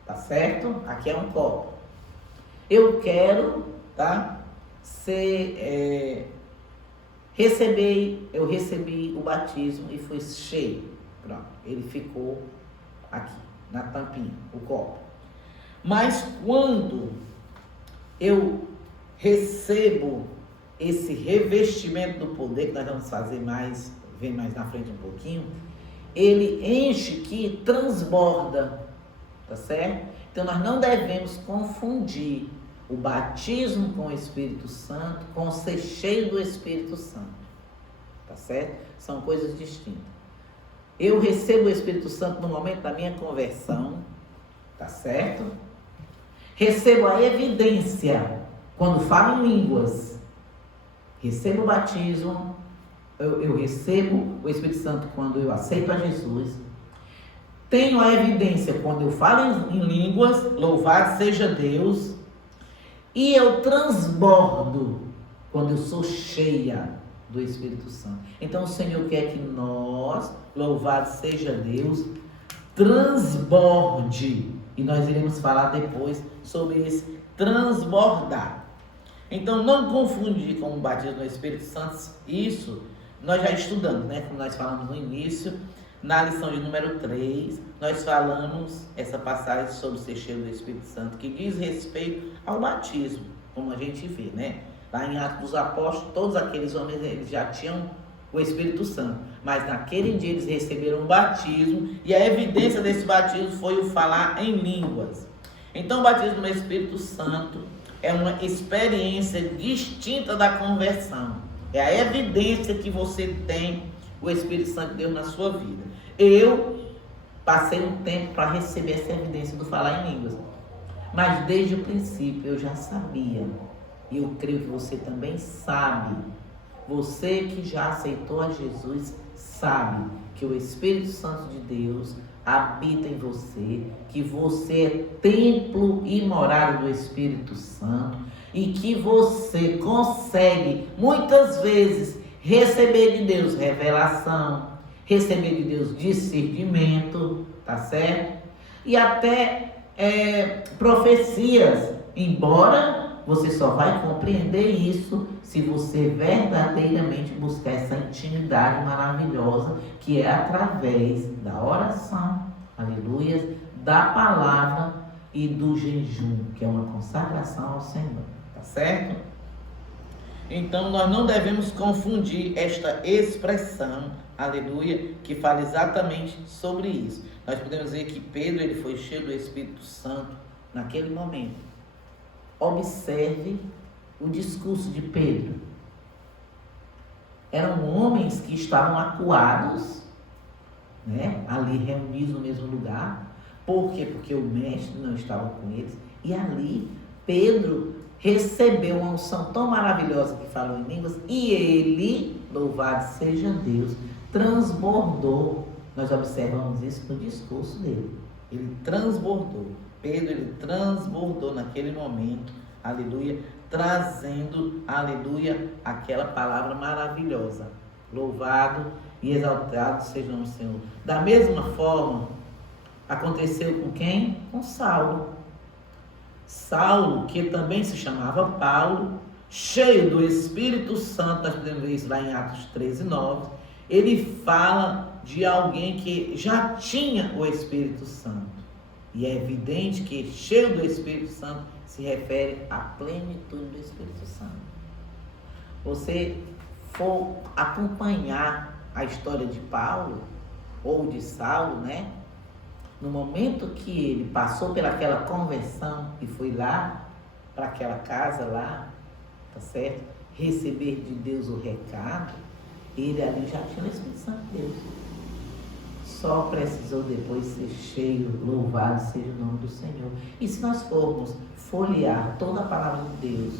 tá certo? Aqui é um copo. Eu quero, tá? Eu recebi o batismo e fui cheio. Pronto, ele ficou aqui, na tampinha, o copo. Mas quando eu recebo esse revestimento do poder, que nós vamos fazer mais, ver mais na frente um pouquinho, ele enche que transborda, tá certo? Então nós não devemos confundir o batismo com o Espírito Santo com ser cheio do Espírito Santo, tá certo? São coisas distintas. Eu recebo o Espírito Santo no momento da minha conversão, tá certo? Recebo a evidência quando falo em línguas. Recebo o batismo, eu recebo o Espírito Santo quando eu aceito a Jesus. Tenho a evidência quando eu falo em línguas, louvado seja Deus. E eu transbordo quando eu sou cheia do Espírito Santo. Então o Senhor quer que nós, louvado seja Deus, transborde. E nós iremos falar depois sobre esse transbordar. Então não confundir com o batismo no Espírito Santo. Isso nós já estudamos, né? Como nós falamos no início, na lição de número 3, nós falamos essa passagem sobre ser cheio do Espírito Santo, que diz respeito ao batismo, como a gente vê, né? Lá em Atos dos Apóstolos, todos aqueles homens eles já tinham o Espírito Santo, mas naquele dia eles receberam o batismo, e a evidência desse batismo foi o falar em línguas. Então o batismo no Espírito Santo é uma experiência distinta da conversão, é a evidência que você tem o Espírito Santo de Deus na sua vida. Eu passei um tempo para receber essa evidência do falar em línguas, mas desde o princípio eu já sabia, e eu creio que você também sabe. Você que já aceitou a Jesus sabe que o Espírito Santo de Deus habita em você, que você é templo e morada do Espírito Santo, e que você consegue muitas vezes receber de Deus revelação, receber de Deus discernimento, tá certo? E até profecias, embora você só vai compreender isso se você verdadeiramente buscar essa intimidade maravilhosa que é através da oração, aleluia, da palavra e do jejum, que é uma consagração ao Senhor, tá certo? Então nós não devemos confundir esta expressão, aleluia, que fala exatamente sobre isso. Nós podemos dizer que Pedro ele foi cheio do Espírito Santo naquele momento. Observe o discurso de Pedro. Eram homens que estavam acuados, né, ali reunidos no mesmo lugar. Por quê? Porque o mestre não estava com eles. E ali Pedro recebeu uma unção tão maravilhosa que falou em línguas, e ele, louvado seja Deus, transbordou. Nós observamos isso no discurso dele. Ele transbordou. Pedro, ele transbordou naquele momento, aleluia, trazendo, aleluia, aquela palavra maravilhosa. Louvado e exaltado seja o nome do Senhor. Da mesma forma, aconteceu com quem? Com Saulo. Saulo, que também se chamava Paulo, cheio do Espírito Santo, nós podemos ver isso lá em Atos 13:9, ele fala de alguém que já tinha o Espírito Santo. E é evidente que cheio do Espírito Santo se refere à plenitude do Espírito Santo. Você for acompanhar a história de Paulo ou de Saulo, né? No momento que ele passou pelaquela conversão e foi lá para aquela casa lá, tá certo? Receber de Deus o recado, ele ali já tinha o Espírito Santo de Deus. Só precisou depois ser cheio, louvado seja o nome do Senhor. E se nós formos folhear toda a palavra de Deus,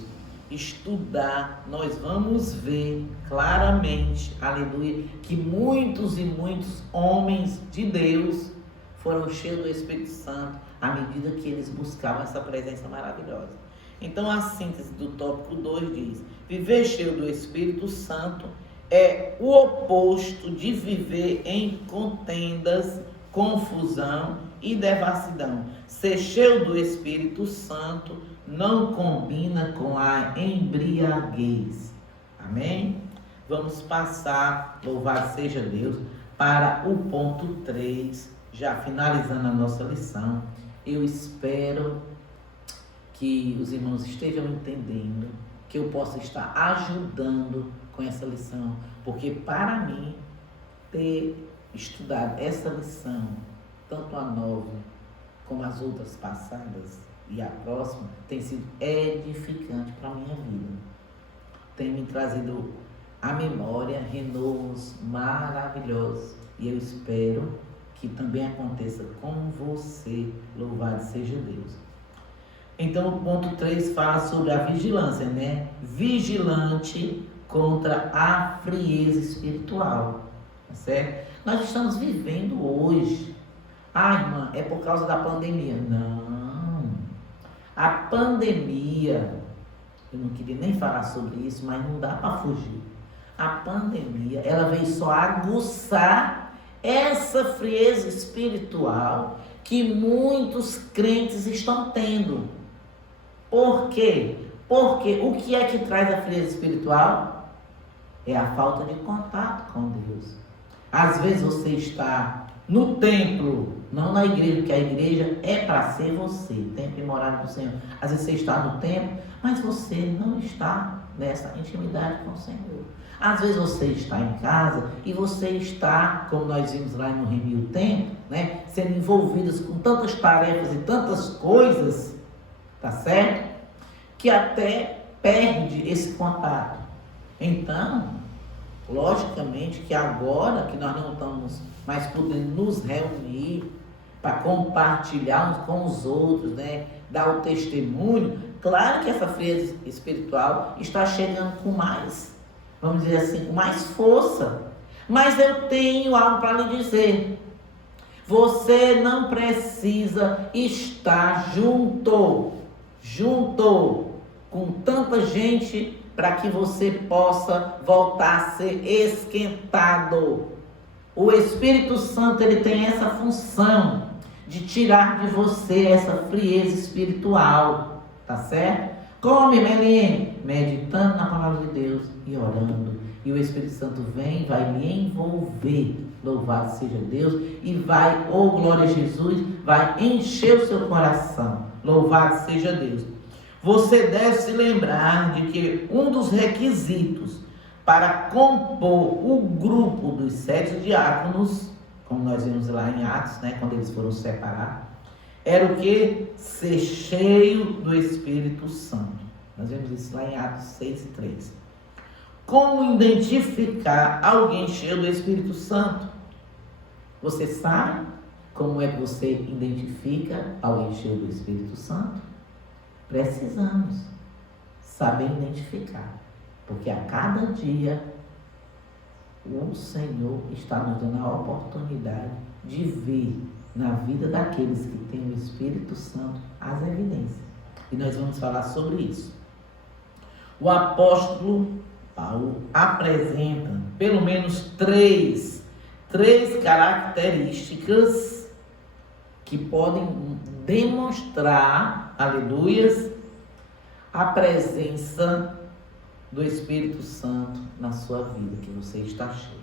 estudar, nós vamos ver claramente, aleluia, que muitos e muitos homens de Deus foram cheios do Espírito Santo à medida que eles buscavam essa presença maravilhosa. Então a síntese do tópico 2 diz: viver cheio do Espírito Santo é o oposto de viver em contendas, confusão e devassidão. Ser cheio do Espírito Santo não combina com a embriaguez. Amém? Vamos passar, louvado seja Deus, para o ponto 3, já finalizando a nossa lição. Eu espero que os irmãos estejam entendendo, que eu possa estar ajudando com essa lição, porque para mim ter estudado essa lição, tanto a 9 como as outras passadas e a próxima, tem sido edificante para a minha vida. Tem me trazido à memória renovos maravilhosos, e eu espero que também aconteça com você, louvado seja Deus. Então o ponto 3 fala sobre a vigilância, né? Vigilante contra a frieza espiritual, tá certo? Nós estamos vivendo hoje, irmã, é por causa da pandemia. Não, a pandemia, Eu não queria nem falar sobre isso, mas não dá para fugir. A pandemia, ela veio só aguçar essa frieza espiritual que muitos crentes estão tendo. Por quê? Porque o que é que traz a frieza espiritual? É a falta de contato com Deus. Às vezes você está no templo, não na igreja, porque a igreja é para ser você, templo e morada do Senhor. Às vezes você está no templo, mas você não está nessa intimidade com o Senhor. Às vezes você está em casa e você está, como nós vimos lá no Remi o Tempo, né, sendo envolvidos com tantas tarefas e tantas coisas, tá certo? Que até perde esse contato. Então, logicamente que agora que nós não estamos mais podendo nos reunir para compartilhar uns com os outros, né, dar o testemunho, claro que essa frieza espiritual está chegando com mais, vamos dizer assim, com mais força. Mas eu tenho algo para lhe dizer. Você não precisa estar junto com tanta gente para que você possa voltar a ser esquentado. O Espírito Santo, ele tem essa função de tirar de você essa frieza espiritual, tá certo? Como, Meline? Meditando na palavra de Deus e orando. E o Espírito Santo vem, vai lhe envolver. Louvado seja Deus. E vai, oh glória a Jesus, vai encher o seu coração. Louvado seja Deus. Você deve se lembrar de que um dos requisitos para compor o grupo dos 7 diáconos, como nós vimos lá em Atos, né, quando eles foram separar, era o que? Ser cheio do Espírito Santo. Nós vemos isso lá em Atos 6:3. Como identificar alguém cheio do Espírito Santo? Você sabe como é que você identifica alguém cheio do Espírito Santo? Precisamos saber identificar, porque a cada dia o Senhor está nos dando a oportunidade de ver na vida daqueles que têm o Espírito Santo as evidências. E nós vamos falar sobre isso. O apóstolo Paulo apresenta pelo menos três características que podem demonstrar, aleluias, a presença do Espírito Santo na sua vida, que você está cheio.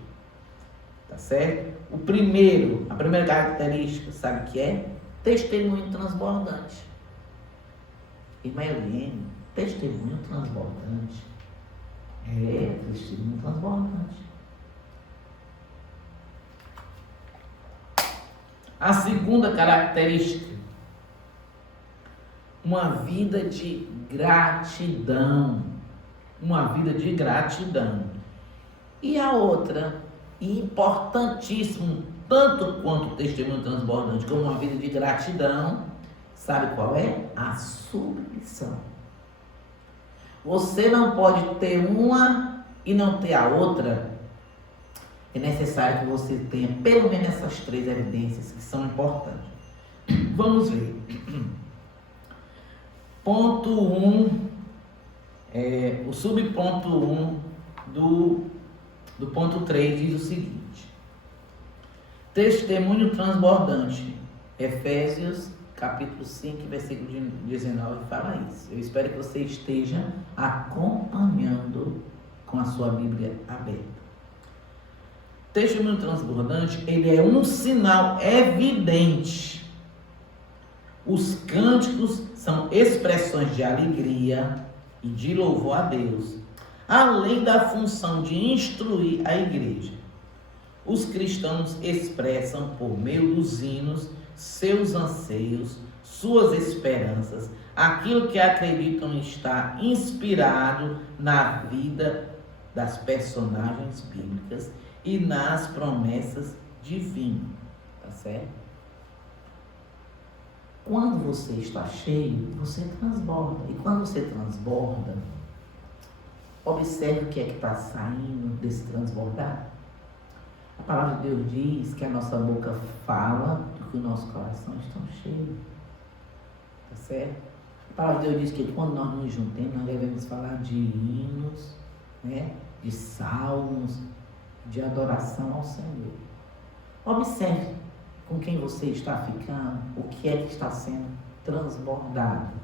Tá certo? A primeira característica, sabe o que é? Testemunho transbordante. Irmã Helene, testemunho transbordante. Testemunho transbordante. A segunda característica, uma vida de gratidão. Uma vida de gratidão. E a outra, importantíssimo, tanto quanto o testemunho transbordante, como uma vida de gratidão, sabe qual é? A submissão. Você não pode ter uma e não ter a outra. É necessário que você tenha pelo menos essas 3 evidências que são importantes. Vamos ver. Ponto 1, o subponto 1 do ponto 3 diz o seguinte: testemunho transbordante. Efésios capítulo 5, versículo 19 fala isso. Eu espero que você esteja acompanhando com a sua Bíblia aberta. Testemunho transbordante, ele é um sinal evidente. Os cânticos são expressões de alegria e de louvor a Deus, além da função de instruir a igreja. Os cristãos expressam por meio dos hinos seus anseios, suas esperanças, aquilo que acreditam estar inspirado na vida das personagens bíblicas e nas promessas divinas, tá certo? Quando você está cheio, você transborda. E quando você transborda, observe o que é que está saindo desse transbordar. A palavra de Deus diz que a nossa boca fala do que o nosso coração está cheio. Tá certo? A palavra de Deus diz que quando nós nos juntemos, nós devemos falar de hinos, né? De salmos, de adoração ao Senhor. Observe com quem você está ficando, o que é que está sendo transbordado.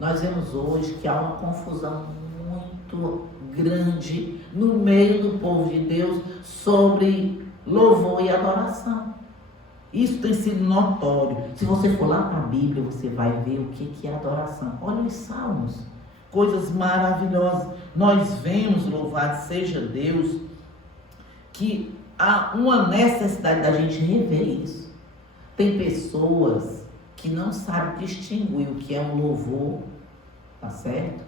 Nós vemos hoje que há uma confusão muito grande no meio do povo de Deus sobre louvor e adoração. Isso tem sido notório. Se você for lá para a Bíblia, você vai ver o que é adoração. Olha os salmos, coisas maravilhosas. Nós vemos, louvado seja Deus, que há uma necessidade da gente rever isso. Tem pessoas que não sabem distinguir o que é um louvor, tá certo?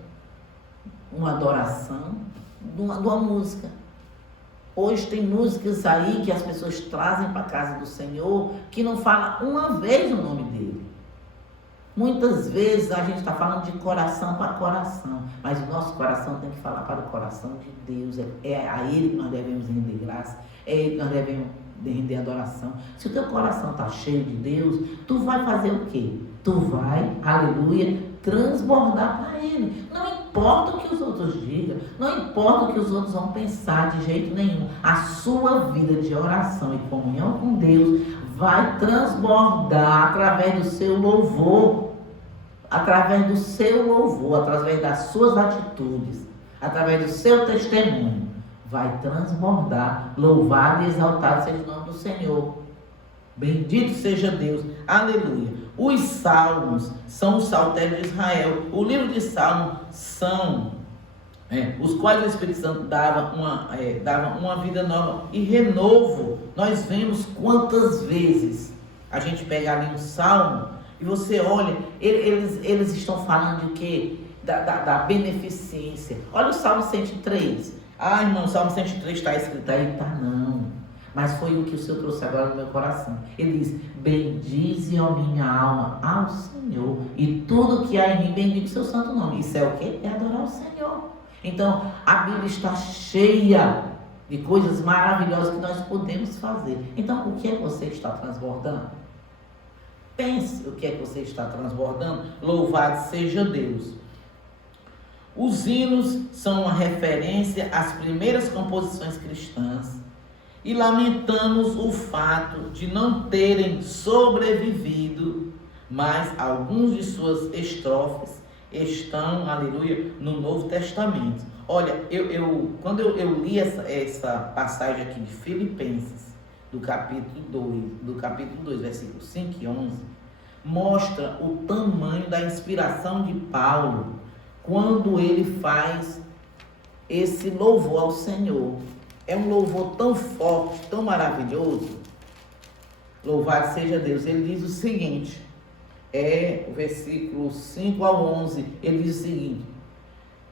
Uma adoração de uma música. Hoje tem músicas aí que as pessoas trazem para a casa do Senhor que não fala uma vez o nome dele. Muitas vezes a gente está falando de coração para coração, mas o nosso coração tem que falar para o coração de Deus. É a Ele que nós devemos render graça, é a Ele que nós devemos render adoração. Se o teu coração está cheio de Deus, tu vai fazer o quê? Tu vai, aleluia, transbordar para Ele. Não importa o que os outros digam, não importa o que os outros vão pensar de jeito nenhum. A sua vida de oração e comunhão com Deus vai transbordar através do seu louvor, através do seu louvor, através das suas atitudes, através do seu testemunho. Vai transbordar. Louvado e exaltado seja o nome do Senhor. Bendito seja Deus. Aleluia. Os salmos são o saltério de Israel. O livro de Salmos são os quais o Espírito Santo dava uma vida nova e renovo. Nós vemos quantas vezes a gente pega ali um salmo e você olha, eles estão falando de quê? Da beneficência. Olha o Salmo 103. Ah, irmão, o Salmo 103 está escrito aí? Tá, não. Mas foi o que o Senhor trouxe agora no meu coração. Ele diz: bendize, ó minha alma, ao Senhor, e tudo que há em mim, bendiga o seu santo nome. Isso é o quê? É adorar o Senhor. Então, a Bíblia está cheia de coisas maravilhosas que nós podemos fazer. Então, o que é que você está transbordando? Pense o que é que você está transbordando. Louvado seja Deus. Os hinos são uma referência às primeiras composições cristãs e lamentamos o fato de não terem sobrevivido, mas alguns de suas estrofes estão, aleluia, no Novo Testamento. Olha, quando eu li essa passagem aqui de Filipenses, do capítulo 2, versículos 5 e 11, mostra o tamanho da inspiração de Paulo quando ele faz esse louvor ao Senhor. É um louvor tão forte, tão maravilhoso. Louvado seja Deus. Ele diz o seguinte, o versículo 5 ao 11, ele diz o seguinte: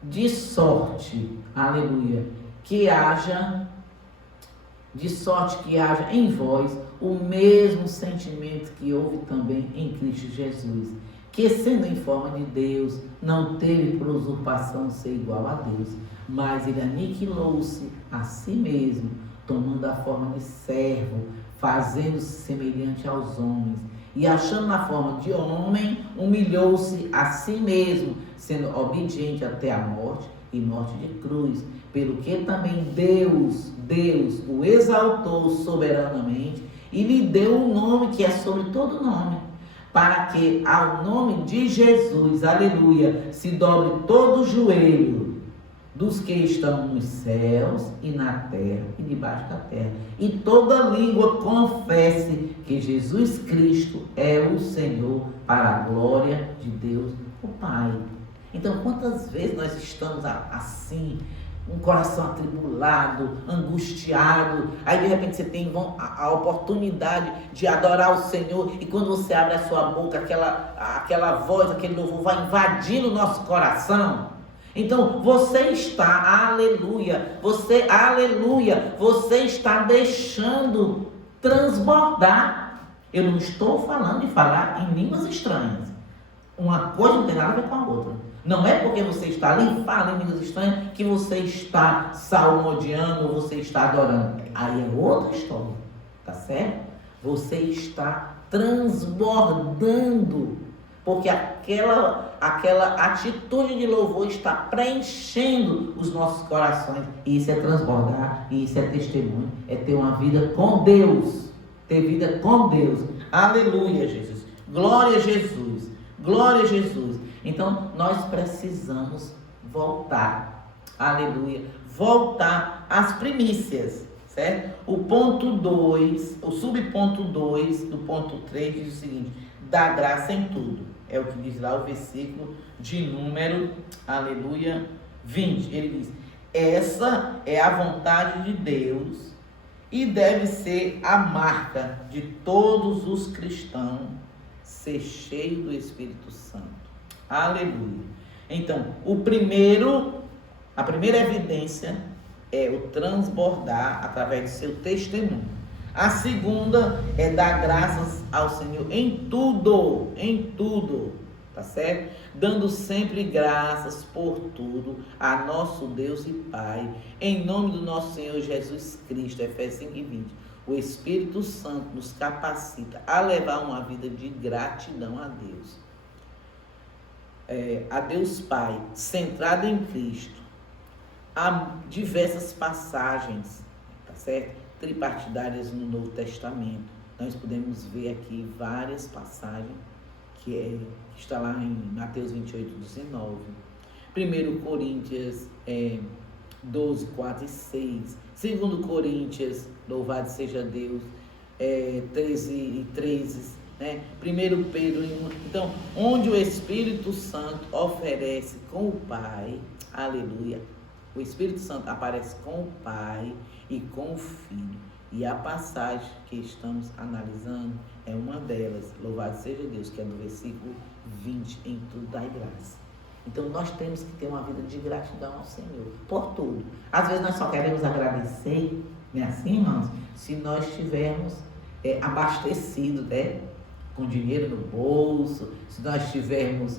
de sorte, aleluia, que haja em vós o mesmo sentimento que houve também em Cristo Jesus, que sendo em forma de Deus, não teve por usurpação ser igual a Deus, mas ele aniquilou-se a si mesmo, tomando a forma de servo, fazendo-se semelhante aos homens, e achando na forma de homem, humilhou-se a si mesmo, sendo obediente até a morte, e morte de cruz, pelo que também Deus o exaltou soberanamente, e lhe deu um nome que é sobre todo nome, para que ao nome de Jesus, aleluia, se dobre todo o joelho dos que estão nos céus e na terra e debaixo da terra, e toda língua confesse que Jesus Cristo é o Senhor, para a glória de Deus o Pai. Então, quantas vezes nós estamos assim, um coração atribulado, angustiado, aí de repente você tem a oportunidade de adorar o Senhor, e quando você abre a sua boca, aquela voz, aquele louvor vai invadir o nosso coração. Então você está, aleluia, você está deixando transbordar. Eu não estou falando de falar em línguas estranhas. Uma coisa não tem nada a ver com a outra. Não é porque você está ali falando em línguas estranhas que você está salmodiando ou você está adorando. Aí é outra história, tá certo? Você está transbordando porque aquela atitude de louvor está preenchendo os nossos corações. E isso é transbordar, e isso é testemunho, é ter uma vida com Deus. Ter vida com Deus. Aleluia, Jesus. Glória a Jesus. Glória a Jesus. Então, nós precisamos voltar. Aleluia. Voltar às primícias, certo? O ponto 2, o subponto 2 do ponto 3 diz o seguinte: dá graça em tudo. É o que diz lá o versículo de número, aleluia, 20. Ele diz: essa é a vontade de Deus e deve ser a marca de todos os cristãos, ser cheio do Espírito Santo. Aleluia. Então, a primeira evidência é o transbordar através do seu testemunho. A segunda é dar graças ao Senhor em tudo, tá certo? Dando sempre graças por tudo a nosso Deus e Pai, em nome do nosso Senhor Jesus Cristo, Efésios 5:20. O Espírito Santo nos capacita a levar uma vida de gratidão a Deus. A Deus Pai, centrado em Cristo. Há diversas passagens, tá certo? Tripartidárias no Novo Testamento. Nós podemos ver aqui várias passagens que está lá em Mateus 28:19, 1 Coríntios 12, 4 e 6, 2 Coríntios, louvado seja Deus, 13 e 13, né? 1 Pedro 1. Então, onde o Espírito Santo oferece com o Pai, aleluia, o Espírito Santo aparece com o Pai e com o Filho. E a passagem que estamos analisando é uma delas, louvado seja Deus, que é no versículo 20, em tudo dai graça. Então nós temos que ter uma vida de gratidão ao Senhor, por tudo. Às vezes nós só queremos agradecer, não é assim, irmãos? Se nós estivermos abastecidos, né? Com dinheiro no bolso, se nós estivermos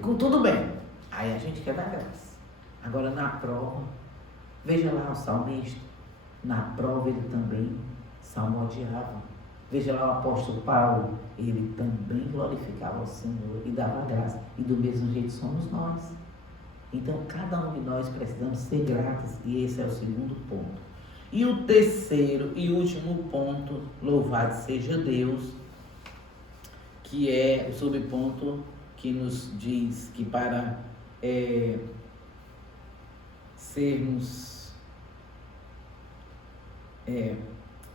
com tudo bem, aí a gente quer dar graça. Agora na prova, veja lá o salmista, na prova ele também salmodiava. Veja lá o apóstolo Paulo, ele também glorificava o Senhor e dava graça. E do mesmo jeito somos nós. Então cada um de nós precisamos ser gratos, e esse é o segundo ponto. E o terceiro e último ponto, louvado seja Deus, que é o subponto que nos diz que para sermos,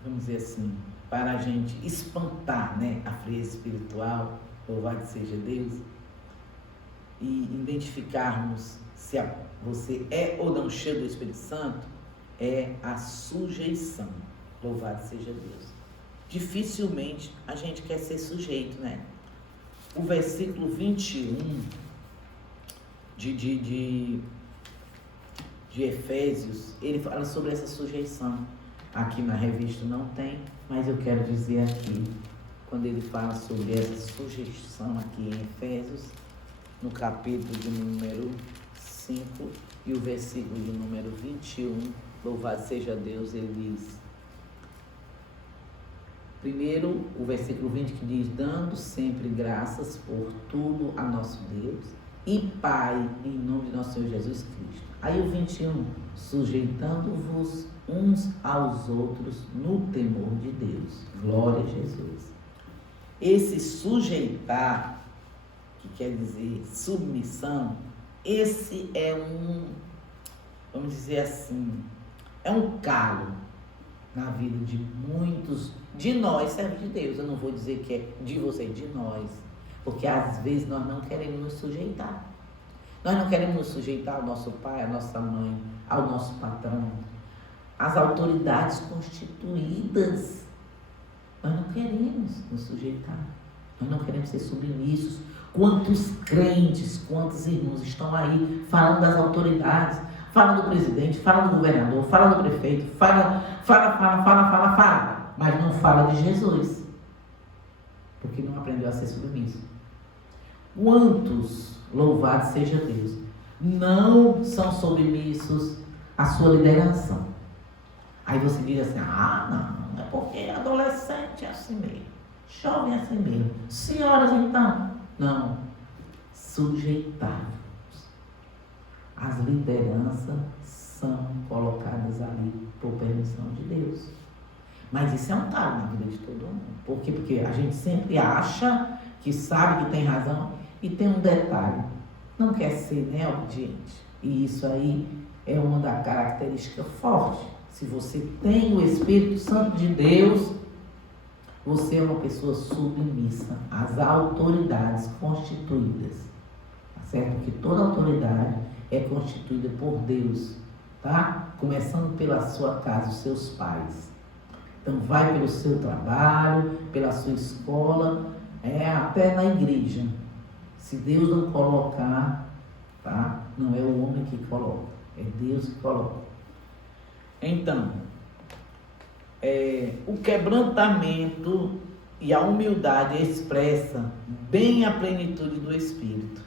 vamos dizer assim, para a gente espantar, né, a frieza espiritual, louvado seja Deus, e identificarmos se você é ou não cheio do Espírito Santo, é a sujeição, louvado seja Deus. Dificilmente a gente quer ser sujeito, né? O versículo 21 de Efésios, ele fala sobre essa sujeição. Aqui na revista não tem, mas eu quero dizer aqui, quando ele fala sobre essa sujeição aqui em Efésios, no capítulo de número 5 e o versículo de número 21, louvado seja Deus, ele diz, primeiro o versículo 20 que diz, dando sempre graças por tudo a nosso Deus e Pai, em nome de nosso Senhor Jesus Cristo. Aí o 21, sujeitando-vos uns aos outros no temor de Deus. Glória a Jesus. Esse sujeitar, que quer dizer submissão, esse é vamos dizer assim, é um calo na vida de muitos, de nós, serve de Deus. Eu não vou dizer que é de você, de nós, porque às vezes nós não queremos nos sujeitar. Nós não queremos nos sujeitar ao nosso pai, à nossa mãe, ao nosso patrão, às autoridades constituídas. Nós não queremos nos sujeitar. Nós não queremos ser submissos. Quantos crentes, quantos irmãos estão aí falando das autoridades, fala do presidente, fala do governador, fala do prefeito, fala, mas não fala de Jesus, porque não aprendeu a ser submisso. Quantos, louvado seja Deus, não são submissos à sua liderança? Aí você diz assim, não é porque adolescente é assim mesmo. Jovem assim mesmo. Senhoras, então? Não. Sujeitar. As lideranças são colocadas ali por permissão de Deus. Mas isso é um calo na vida de todo mundo. Por quê? Porque a gente sempre acha que sabe que tem razão e tem um detalhe. Não quer ser, né, obediente. E isso aí é uma da característica forte. Se você tem o Espírito Santo de Deus, você é uma pessoa submissa às autoridades constituídas. Tá certo? Porque toda autoridade é constituída por Deus, tá? Começando pela sua casa, os seus pais. Então vai pelo seu trabalho, pela sua escola, até na igreja. Se Deus não colocar, tá? Não é o homem que coloca, é Deus que coloca. Então, o quebrantamento e a humildade expressa bem a plenitude do Espírito.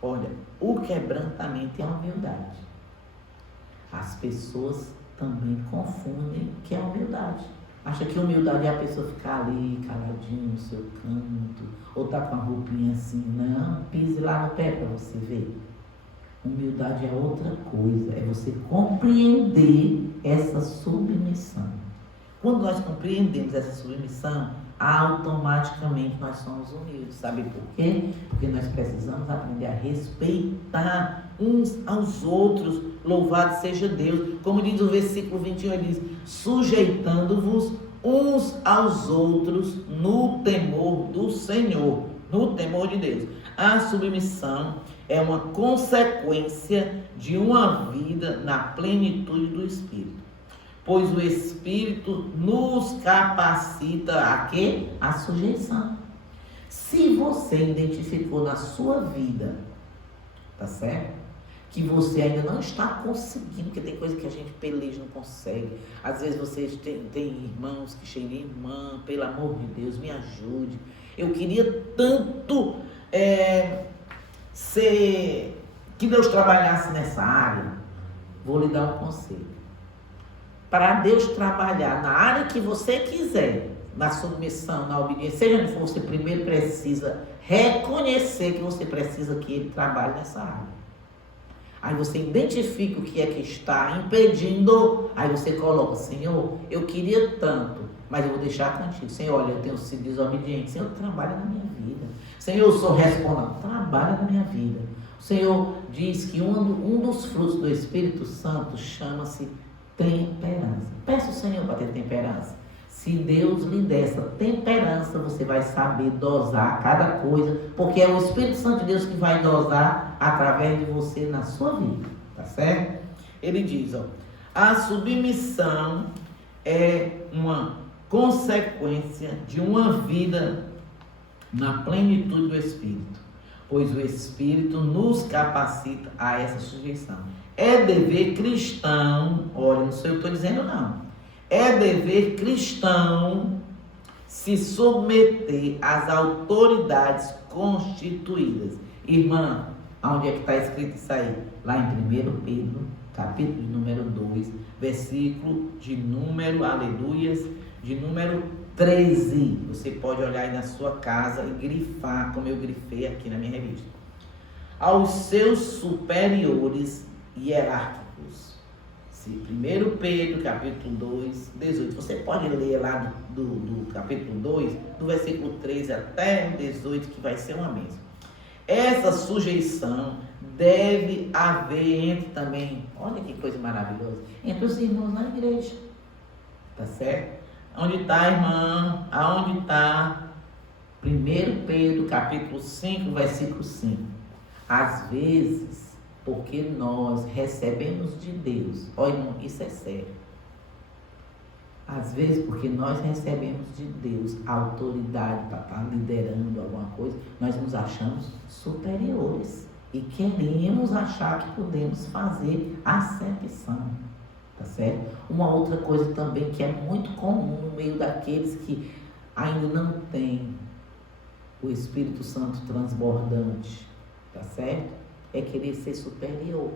Olha, o quebrantamento e a humildade. As pessoas também confundem o que é humildade. Acha que humildade é a pessoa ficar ali, caladinho no seu canto, ou tá com a roupinha assim. Não, pise lá no pé para você ver. Humildade é outra coisa, é você compreender essa submissão. Quando nós compreendemos essa submissão, automaticamente nós somos humildes. Sabe por quê? Porque nós precisamos aprender a respeitar uns aos outros. Louvado seja Deus. Como diz o versículo 21, ele diz: sujeitando-vos uns aos outros no temor do Senhor, no temor de Deus. A submissão é uma consequência de uma vida na plenitude do Espírito. Pois o Espírito nos capacita a quê? A sujeição. Se você identificou na sua vida, tá certo? Que você ainda não está conseguindo, porque tem coisa que a gente peleja e não consegue. Às vezes vocês tem irmãos que chegam, irmã, pelo amor de Deus, me ajude. Eu queria tanto que Deus trabalhasse nessa área. Vou lhe dar um conselho. Para Deus trabalhar na área que você quiser, na submissão, na obediência, seja onde for, você primeiro precisa reconhecer que você precisa que Ele trabalhe nessa área. Aí você identifica o que é que está impedindo, aí você coloca: Senhor, eu queria tanto, mas eu vou deixar contigo. Senhor, olha, eu tenho sido desobediente. Senhor, trabalha na minha vida. Senhor, eu sou responsável. Trabalha na minha vida. O Senhor diz que um dos frutos do Espírito Santo chama-se temperança. Peça ao Senhor para ter temperança. Se Deus lhe der essa temperança, você vai saber dosar cada coisa, porque é o Espírito Santo de Deus que vai dosar através de você na sua vida, tá certo? Ele diz, a submissão é uma consequência de uma vida na plenitude do Espírito, pois o Espírito nos capacita a essa sujeição. É dever cristão, olha, não sei o que eu estou dizendo não, é dever cristão se submeter às autoridades constituídas. Irmã, onde é que está escrito isso aí? Lá em 1 Pedro, capítulo número 2, versículo de número, aleluias, de número 13. Você pode olhar aí na sua casa e grifar, como eu grifei aqui na minha revista. Aos seus superiores hierárquicos. 1 Pedro, capítulo 2, 18. Você pode ler lá do capítulo 2, do versículo 13 até o 18, que vai ser uma bênção. Essa sujeição deve haver entre também, olha que coisa maravilhosa, entre os irmãos na igreja. Tá certo? Onde está, irmã? Aonde está? 1 Pedro, capítulo 5, versículo 5. Às vezes, porque nós recebemos de Deus, olha, irmão, isso é sério. Às vezes, porque nós recebemos de Deus a autoridade para estar liderando alguma coisa, nós nos achamos superiores e queremos achar que podemos fazer acepção, tá certo? Uma outra coisa também que é muito comum no meio daqueles que ainda não têm o Espírito Santo transbordante, tá certo? É querer ser superior.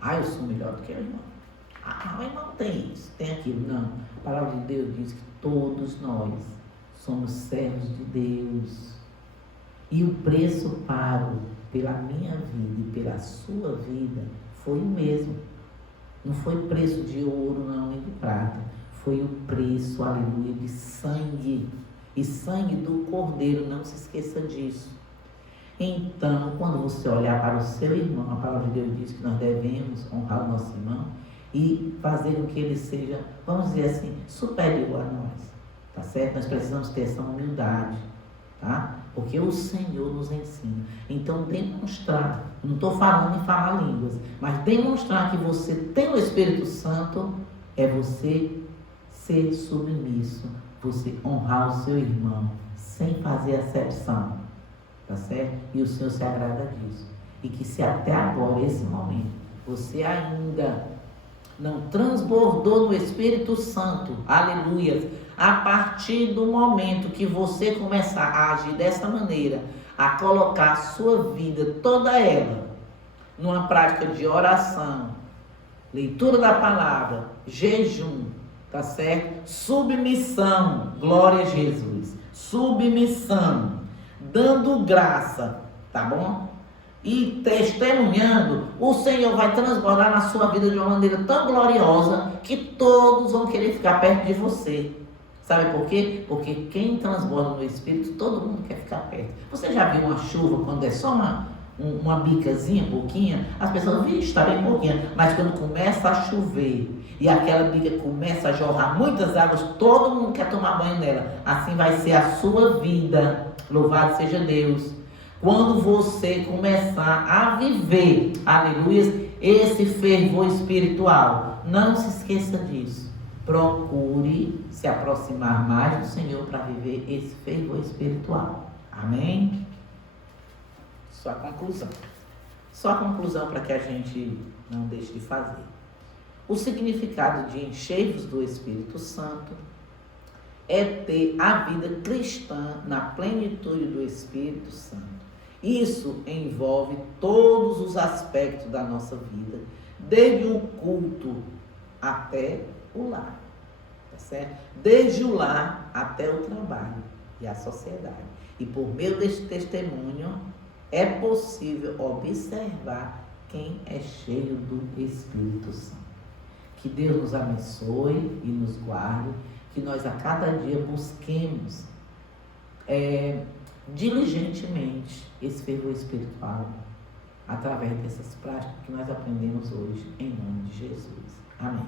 Eu sou melhor do que o irmão. Mas não tem isso, tem aquilo. Não. A palavra de Deus diz que todos nós somos servos de Deus. E o preço pago pela minha vida e pela sua vida foi o mesmo. Não foi preço de ouro, não, nem de prata. Foi o preço, aleluia, de sangue. E sangue do Cordeiro, não se esqueça disso. Então, quando você olhar para o seu irmão, a palavra de Deus diz que nós devemos honrar o nosso irmão e fazer com que ele seja, vamos dizer assim, superior a nós. Tá certo? Nós precisamos ter essa humildade, tá? Porque o Senhor nos ensina. Então, demonstrar, não estou falando em falar línguas, mas demonstrar que você tem o Espírito Santo é você ser submisso, você honrar o seu irmão, sem fazer acepção, tá certo? E o Senhor se agrada disso. E que se até agora, esse momento, você ainda não transbordou no Espírito Santo, aleluia, a partir do momento que você começar a agir dessa maneira, a colocar a sua vida, toda ela, numa prática de oração, leitura da palavra, jejum, tá certo? Submissão, glória a Jesus, submissão, dando graça, tá bom? E testemunhando, o Senhor vai transbordar na sua vida de uma maneira tão gloriosa que todos vão querer ficar perto de você. Sabe por quê? Porque quem transborda no Espírito, todo mundo quer ficar perto. Você já viu uma chuva quando é só uma bicazinha, pouquinha? As pessoas, vixe, está bem pouquinha. Mas quando começa a chover e aquela bica começa a jorrar muitas águas, todo mundo quer tomar banho nela. Assim vai ser a sua vida. Louvado seja Deus. Quando você começar a viver, aleluia, esse fervor espiritual, não se esqueça disso. Procure se aproximar mais do Senhor para viver esse fervor espiritual. Amém? Só a conclusão. Só a conclusão para que a gente não deixe de fazer. O significado de encher-vos do Espírito Santo é ter a vida cristã na plenitude do Espírito Santo. Isso envolve todos os aspectos da nossa vida, desde o culto até o lar, tá certo? Desde o lar até o trabalho e a sociedade. E por meio deste testemunho é possível observar quem é cheio do Espírito Santo. Que Deus nos abençoe e nos guarde, que nós a cada dia busquemos diligentemente esse fervor espiritual através dessas práticas que nós aprendemos hoje, em nome de Jesus. Amém.